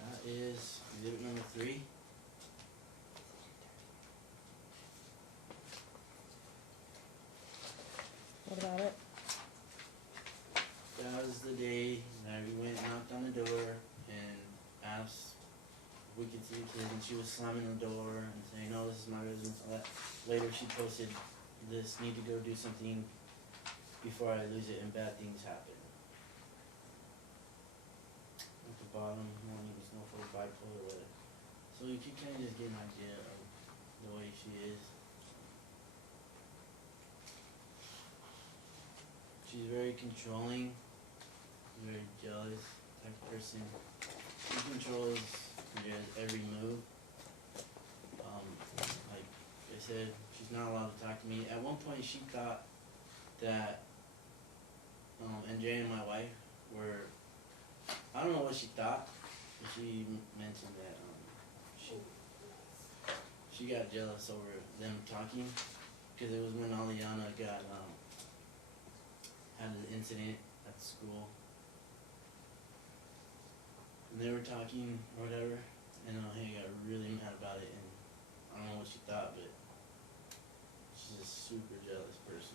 That is exhibit number 3. to the kid, and she was slamming the door and saying, "No, this is my residence." All that. Later, she posted this: "Need to go do something before I lose it and bad things happen." At the bottom, no one needs to know for bipolar or whatever. So you can kind of just get an idea of the way she is. She's very controlling, very jealous type of person. She controls your every move. Like I said, she's not allowed to talk to me. At one point, she thought that, and Jay and my wife were, I don't know what she thought, but she mentioned that she got jealous over them talking, because it was when Aliana got had an incident at school, and they were talking or whatever, and he got really mad about it, and I don't know what she thought, but she's a super jealous person.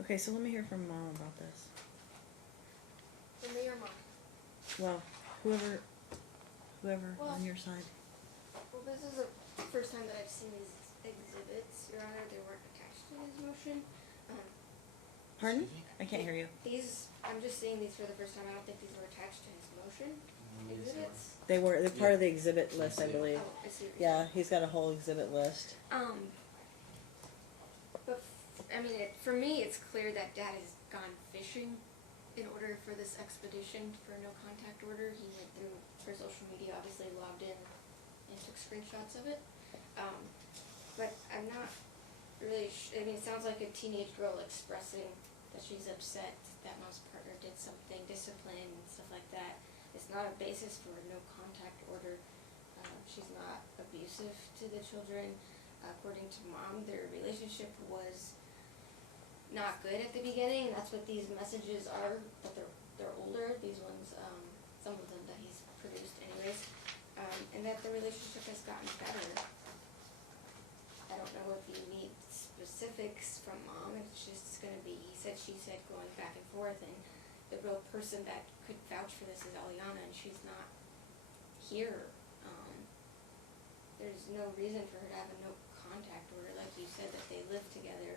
Okay, so let me hear from Mom about this. For me or mom? Well, whoever Well- on your side. Well, this is the first time that I've seen these exhibits, Your Honor. They weren't attached to his motion. Pardon? Excuse me? I can't hear you. I'm just seeing these for the first time. I don't think these were attached to his motion. Exhibits. They're part of the exhibit list, I Yeah. believe. Oh, I see what you're Yeah, saying. he's got a whole exhibit list. But I mean, for me, it's clear that Dad has gone fishing in order for this expedition for no contact order. He went through her social media, obviously logged in and took screenshots of it. But I'm not really. I mean, it sounds like a teenage girl expressing that she's upset that Mom's partner did something, discipline and stuff like that. It's not a basis for a no contact order. She's not abusive to the children. According to Mom, their relationship was not good at the beginning. That's what these messages are, but they're older. These ones, some of them that he's produced anyways, and that the relationship has gotten better. I don't know if you need specifics from Mom. It's just gonna be he said, she said, going back and forth, and the real person that could vouch for this is Aliana, and she's not here. There's no reason for her to have a no contact order, like you said, that they live together.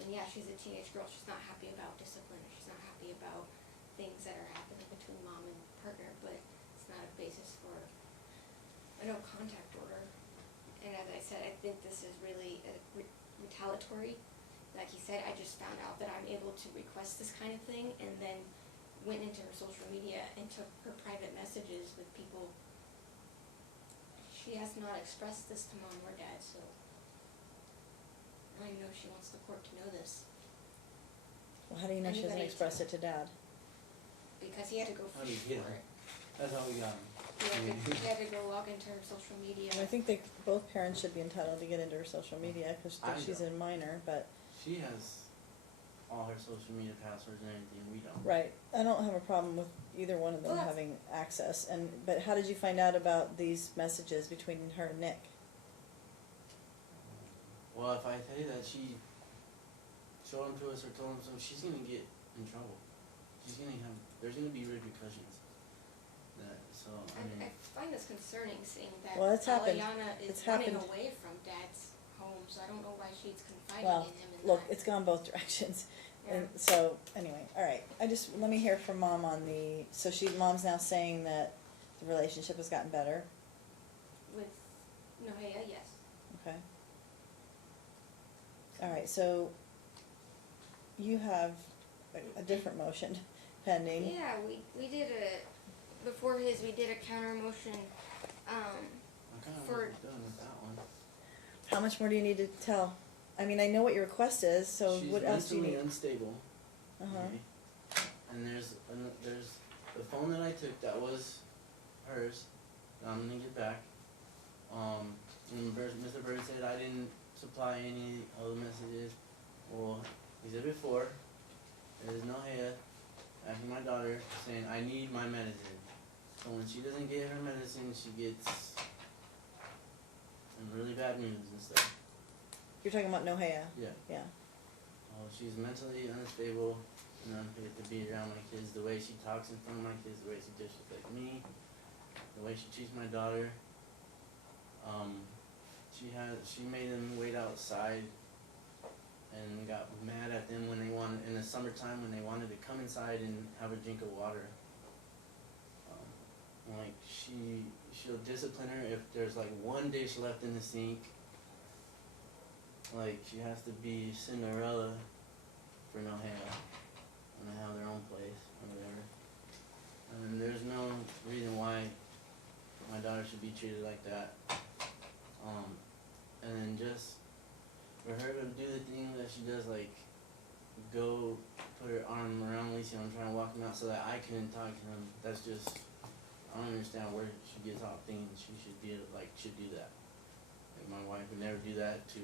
And yeah, she's a teenage girl. She's not happy about discipline, or she's not happy about things that are happening between Mom and partner, but it's not a basis for a no contact order. And as I said, I think this is really retaliatory. Like he said, I just found out that I'm able to request this kind of thing, and then went into her social media and took her private messages with people. She has not expressed this to Mom or Dad, so I don't even know if she wants the court to know this. Well, how do you know she hasn't Anybody expressed it to Dad? Because he had to go How do you fish get for it? it. That's how we got him. He had to go log into her social media. And I think both parents should be entitled to get into her social media because I she's a don't. minor, but, She has all her social media passwords and everything. We don't. right. I don't have a problem with either one of them Well, that's- having access. But how did you find out about these messages between her and Nick? Well, if I tell you that she showed them to us or told them so, she's gonna get in trouble. There's gonna be repercussions. I find this concerning, seeing that Well, it's happened. Aliana is It's running happened. away from Dad's home, so I don't know why she's confiding Well, in him in look, that. it's gone both directions. Yeah. And so, anyway, all right. Let me hear from Mom on Mom's now saying that the relationship has gotten better. With Nohea, yes. Okay. All right, so you have a different motion pending. Yeah, we did before his, we did a counter motion, I kinda For- was done with that one. How much more do you need to tell? I mean, I know what your request is, so She's what else do you mentally need? unstable. Uh-huh. Okay. And there's the phone that I took that was hers that I'm gonna get back. And Mr. Bird said I didn't supply any of the messages. Well, Exhibit 4 is Nohea asking my daughter saying I need my medicine. So when she doesn't get her medicine, she gets in really bad moods and stuff. You're talking about Nohea? Yeah. Yeah. She's mentally unstable. and unfit to be around my kids. The way she talks in front of my kids, the way she disrespects me, the way she treats my daughter. She made them wait outside and got mad at them when they wanted, in the summertime, when they wanted to come inside and have a drink of water. Like she'll discipline her if there's like one dish left in the sink. Like she has to be Cinderella for Nohea when they have their own place or whatever. And there's no reason why my daughter should be treated like that. And then just for her to do the thing that she does, like go put her arm around Lisa and try to walk him out so that I couldn't talk to him. That's just, I don't understand where she gets off thinking she should be like should do that. Like my wife would never do that to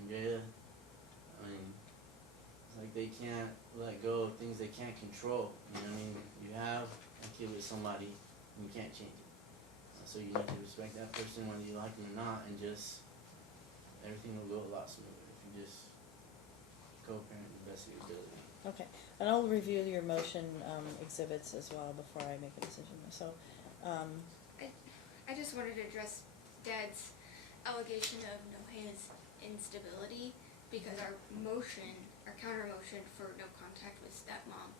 Andrea. I mean, it's like they can't let go of things they can't control. You know what I mean? You have a kid with somebody and you can't change it. So you need to respect that person whether you like them or not, and just everything will go a lot smoother if you just co-parent to the best of your ability. Okay, and I'll review your motion exhibits as well before I make a decision. So, I just wanted to address Dad's allegation of Nohea's instability, because our counter motion for no contact with stepmom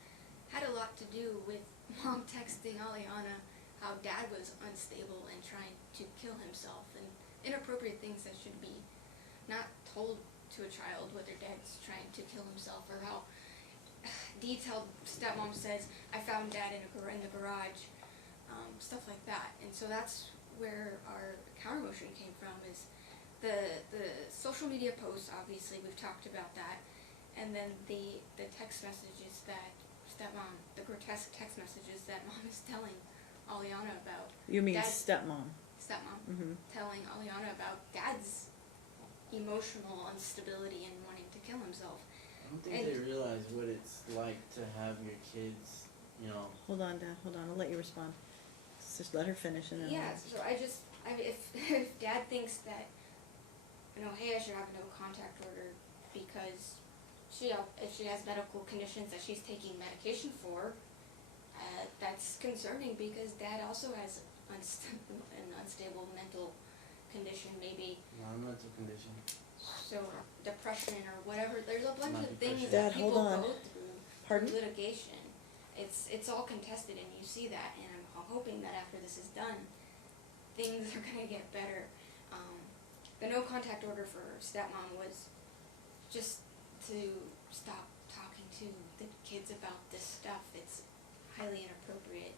had a lot to do with Mom texting Aliana how Dad was unstable and trying to kill himself, and inappropriate things that should be not told to a child, whether Dad's trying to kill himself or how detailed stepmom says, I found Dad in the garage, stuff like that. And so that's where our counter motion came from, is the social media posts. Obviously we've talked about that, and then the text messages that stepmom, the grotesque text messages that Mom is telling Aliana about. you mean Dad's stepmom? Stepmom Mm-hmm. telling Aliana about Dad's emotional instability and wanting to kill himself. I don't think they realize what it's like to have your kids, you know. Hold on, Dad. Hold on. I'll let you respond. Just let her finish and then. Yeah, so if Dad thinks that Nohea should have no contact order because if she has medical conditions that she's taking medication for, that's concerning, because Dad also has an unstable mental condition, maybe. Not a mental condition. So depression or whatever. There's a bunch Not of things depression. that Dad, hold people on. go through Pardon? through litigation. It's all contested, and you see that. And I'm hoping that after this is done, things are gonna get better. The no contact order for stepmom was just to stop talking to the kids about this stuff. It's highly inappropriate.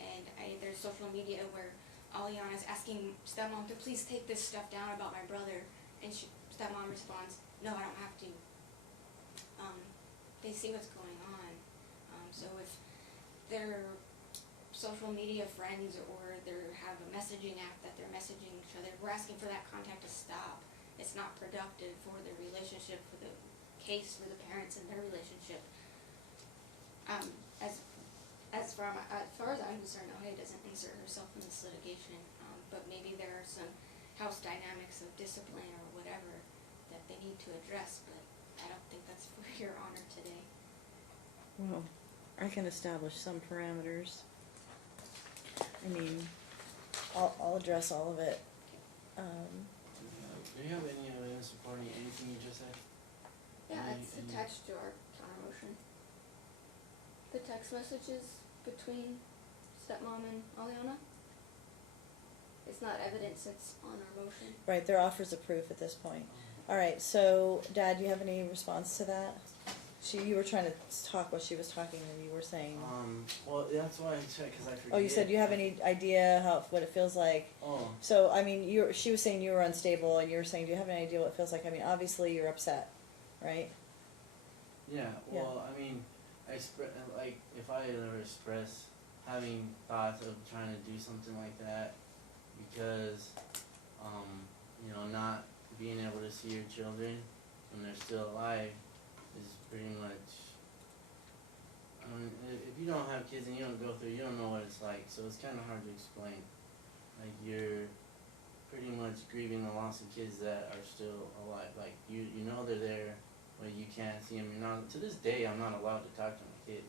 And there's social media where Aliana's asking stepmom to please take this stuff down about my brother, and stepmom responds, no, I don't have to. They see what's going on. So if they're social media friends or they have a messaging app that they're messaging each other, we're asking for that contact to stop. It's not productive for the relationship, for the case, for the parents and their relationship. As far as I'm concerned, Nohea doesn't insert herself in this litigation, but maybe there are some house dynamics of discipline or whatever that they need to address, but I don't think that's for your honor today. Well, I can establish some parameters. I mean, I'll address all of it. Do you have any evidence supporting anything you just said? Yeah, it's attached to our counter motion. The text messages between stepmom and Aliana. It's not evidence, it's on our motion. Right, they're offers of proof at this point. All right, so Dad, do you have any response to that? You were trying to talk while she was talking, and you were saying. Well, that's why I checked, because I forget. Oh, you said you have any idea what it feels like? Oh. So I mean, she was saying you were unstable, and you were saying, do you have any idea what it feels like? I mean, obviously you're upset, right? Yeah. Well, I mean, like if I ever express having thoughts of trying to do something like that, because you know, not being able to see your children when they're still alive is pretty much, I mean, if you don't have kids and you don't go through, you don't know what it's like, so it's kind of hard to explain. Like, you're pretty much grieving the loss of kids that are still alive. Like, you know they're there, but you can't see him. Now, to this day, I'm not allowed to talk to my kid.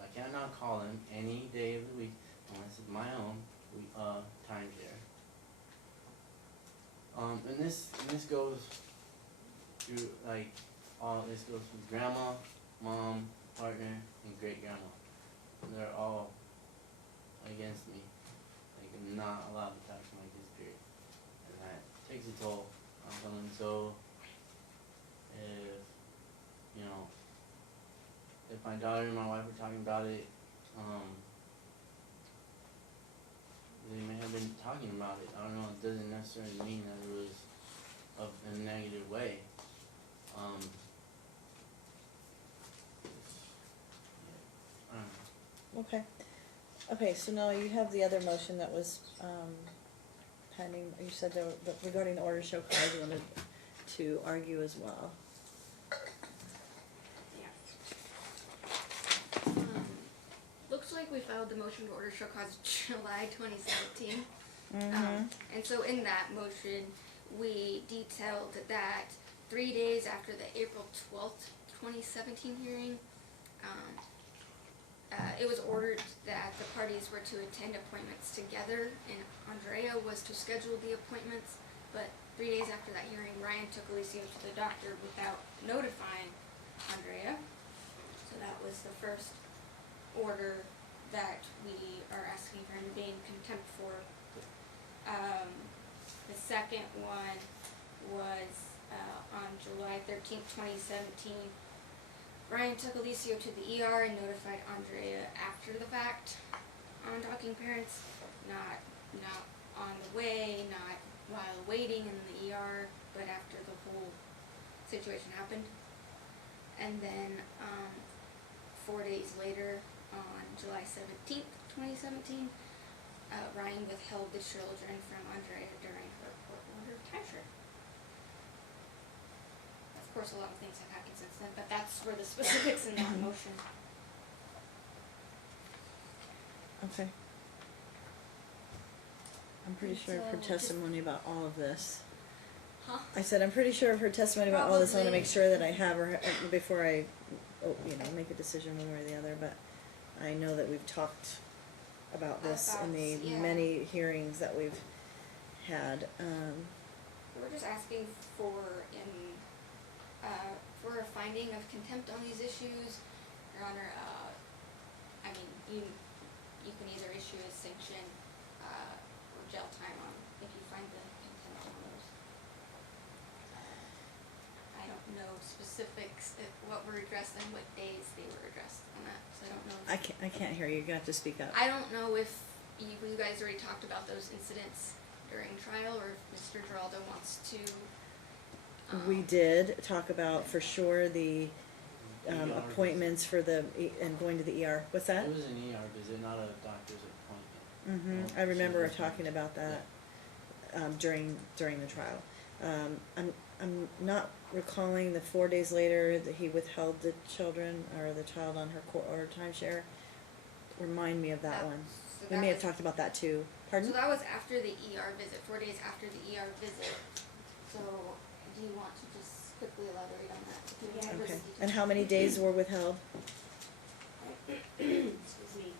I cannot call him any day of the week unless it's my own timeshare. And this goes through like this goes from grandma, mom, partner, and great grandma. They're all against me. Like I'm not allowed to talk to my kids, period. And that takes a toll on someone. So if you know, if my daughter and my wife were talking about it, they may have been talking about it. I don't know. It doesn't necessarily mean that it was of a negative way. I don't know. Okay. Okay, so now you have the other motion that was, pending, you said regarding the order to show cause, you wanted to argue as well. Yeah. Looks like we filed the motion to order show cause July 2017. And so in that motion, we detailed that 3 days after the April 12th, 2017 hearing, it was ordered that the parties were to attend appointments together, and Andrea was to schedule the appointments, but 3 days after that hearing, Ryan took Alicia to the doctor without notifying Andrea. So that was the first order that we are asking for him to be in contempt for. The second one was on July 13th, 2017. Ryan took Alicia to the ER and notified Andrea after the fact on talking parents, not on the way, not while waiting in the ER, but after the whole situation happened. And then 4 days later, on July 17th, 2017, Ryan withheld the children from Andrea during her court-ordered timeshare. Of course, a lot of things have happened since then, but that's where the specifics in that motion. Okay. I'm pretty sure of her So, just- testimony about all of this. Huh? I said, I'm pretty sure of her testimony about all this. I want to Probably. make sure that I have her before I, make a decision one way or the other. But I know that we've talked about this in the About- yeah. many hearings that we've had. We're just asking for for a finding of contempt on these issues. Your Honor, I mean, you can either issue a sanction or jail time on if you find the contempt on those. I don't know specifics of what were addressed and what days they were addressed on that, so I don't know. I can't hear you. You're gonna have to speak up. I don't know if you guys already talked about those incidents during trial, or if Mr. Geraldo wants to. We did talk about for sure the ER appointments for and going to the ER. What's that? It was an ER visit, not a doctor's appointment. I remember talking about that during the trial. I'm not recalling the 4 days later that he withheld the children or the child on her court order timeshare. Remind me of that one. So We that may have was- talked about that too. Pardon? So that was after the ER visit, 4 days after the ER visit. So do you want to just quickly elaborate on that? Do you have Okay. this- And how many days were withheld? Excuse me.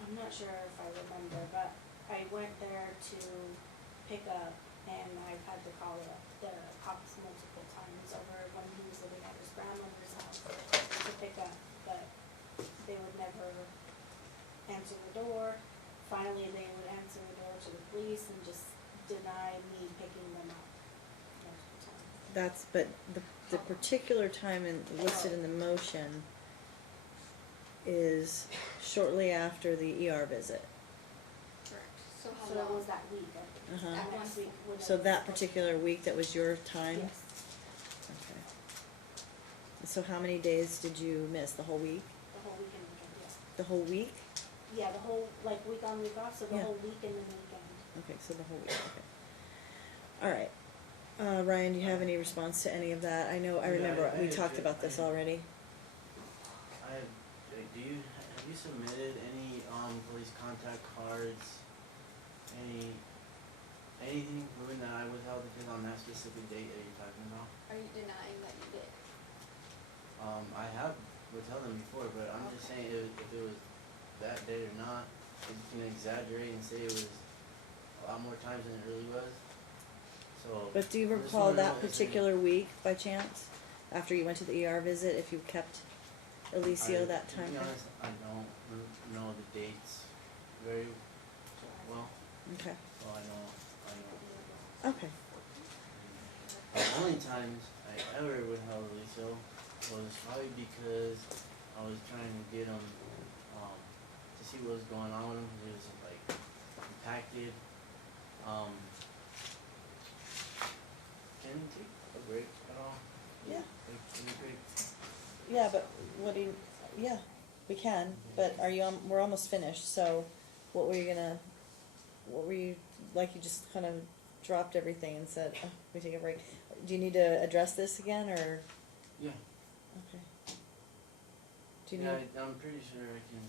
I'm not sure if I remember, but I went there to pick up, and I've had to call the cops multiple times over when he was living at his grandmother's house to pick up, but they would never answer the door. Finally, they would answer the door to the police and just deny me picking them up multiple times. But the particular time listed in the motion is shortly after the ER visit. Correct. So how So it long? was that week, Uh-huh. That next week. when So it was that supposed to- particular week, that was your time? Yes, Okay. So how many days did you miss? The whole week? the whole weekend, yeah. The whole week? Yeah, the whole, like, week on, week off, so the Yeah. whole week and then the weekend. Okay, so the whole week, okay. All right. Ryan, do you have any response to any of that? I Yeah, remember we I- talked about this already. Have you submitted any police contact cards, any anything proven that I withheld it is on that specific date that you're talking about? Are you denying that you did? I have withheld them before, but I'm just saying if it was that day or not, you can exaggerate and say it was a lot more times than it really was. So. But do you I just recall wanna know that if it's particular week by chance? After you went to the ER visit, if you kept Alicio that time? To be honest, I don't know the dates very well. Okay, Well, I know. okay. The only times I ever withheld Alicio was probably because I was trying to get him, to see what was going on with him. He was like impacted. Can you take a break at all? Yeah. Like, can you break? Yeah, but what do you, yeah, we can, but are you, we're almost finished, so what were you, like you just kind of dropped everything and said, oh, we take a break. Do you need to address this again, or, Yeah. okay. Do you Yeah, need, I'm pretty sure I can.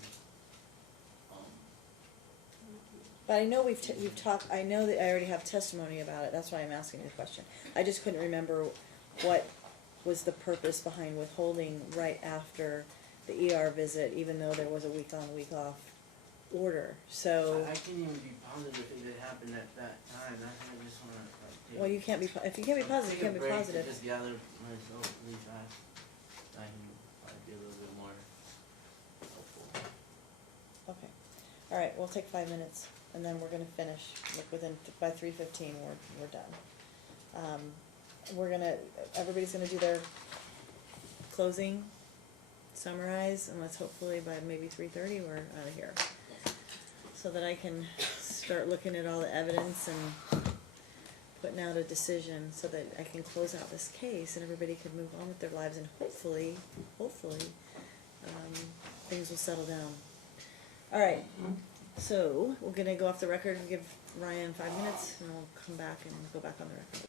but I know we've talked, I know that I already have testimony about it, that's why I'm asking the question. I just couldn't remember what was the purpose behind withholding right after the ER visit, even though there was a week on, week off order, so. I can't even be positive if it happened at that time. That's why I just wanna like take. Well, you can't be, if you can't be positive, you can't be Take a break positive. to just gather myself really fast. I can probably be a little bit more helpful. Okay, all right, we'll take 5 minutes, and then we're gonna finish, like by 3:15, we're done. Everybody's gonna do their closing, summarize, and let's hopefully by maybe 3:30, we're out of here. So that I can start looking at all the evidence and putting out a decision, so that I can close out this case and everybody can move on with their lives, and hopefully, things will settle down. All right, so we're gonna go off the record and give Ryan 5 minutes, and we'll come back and go back on the record.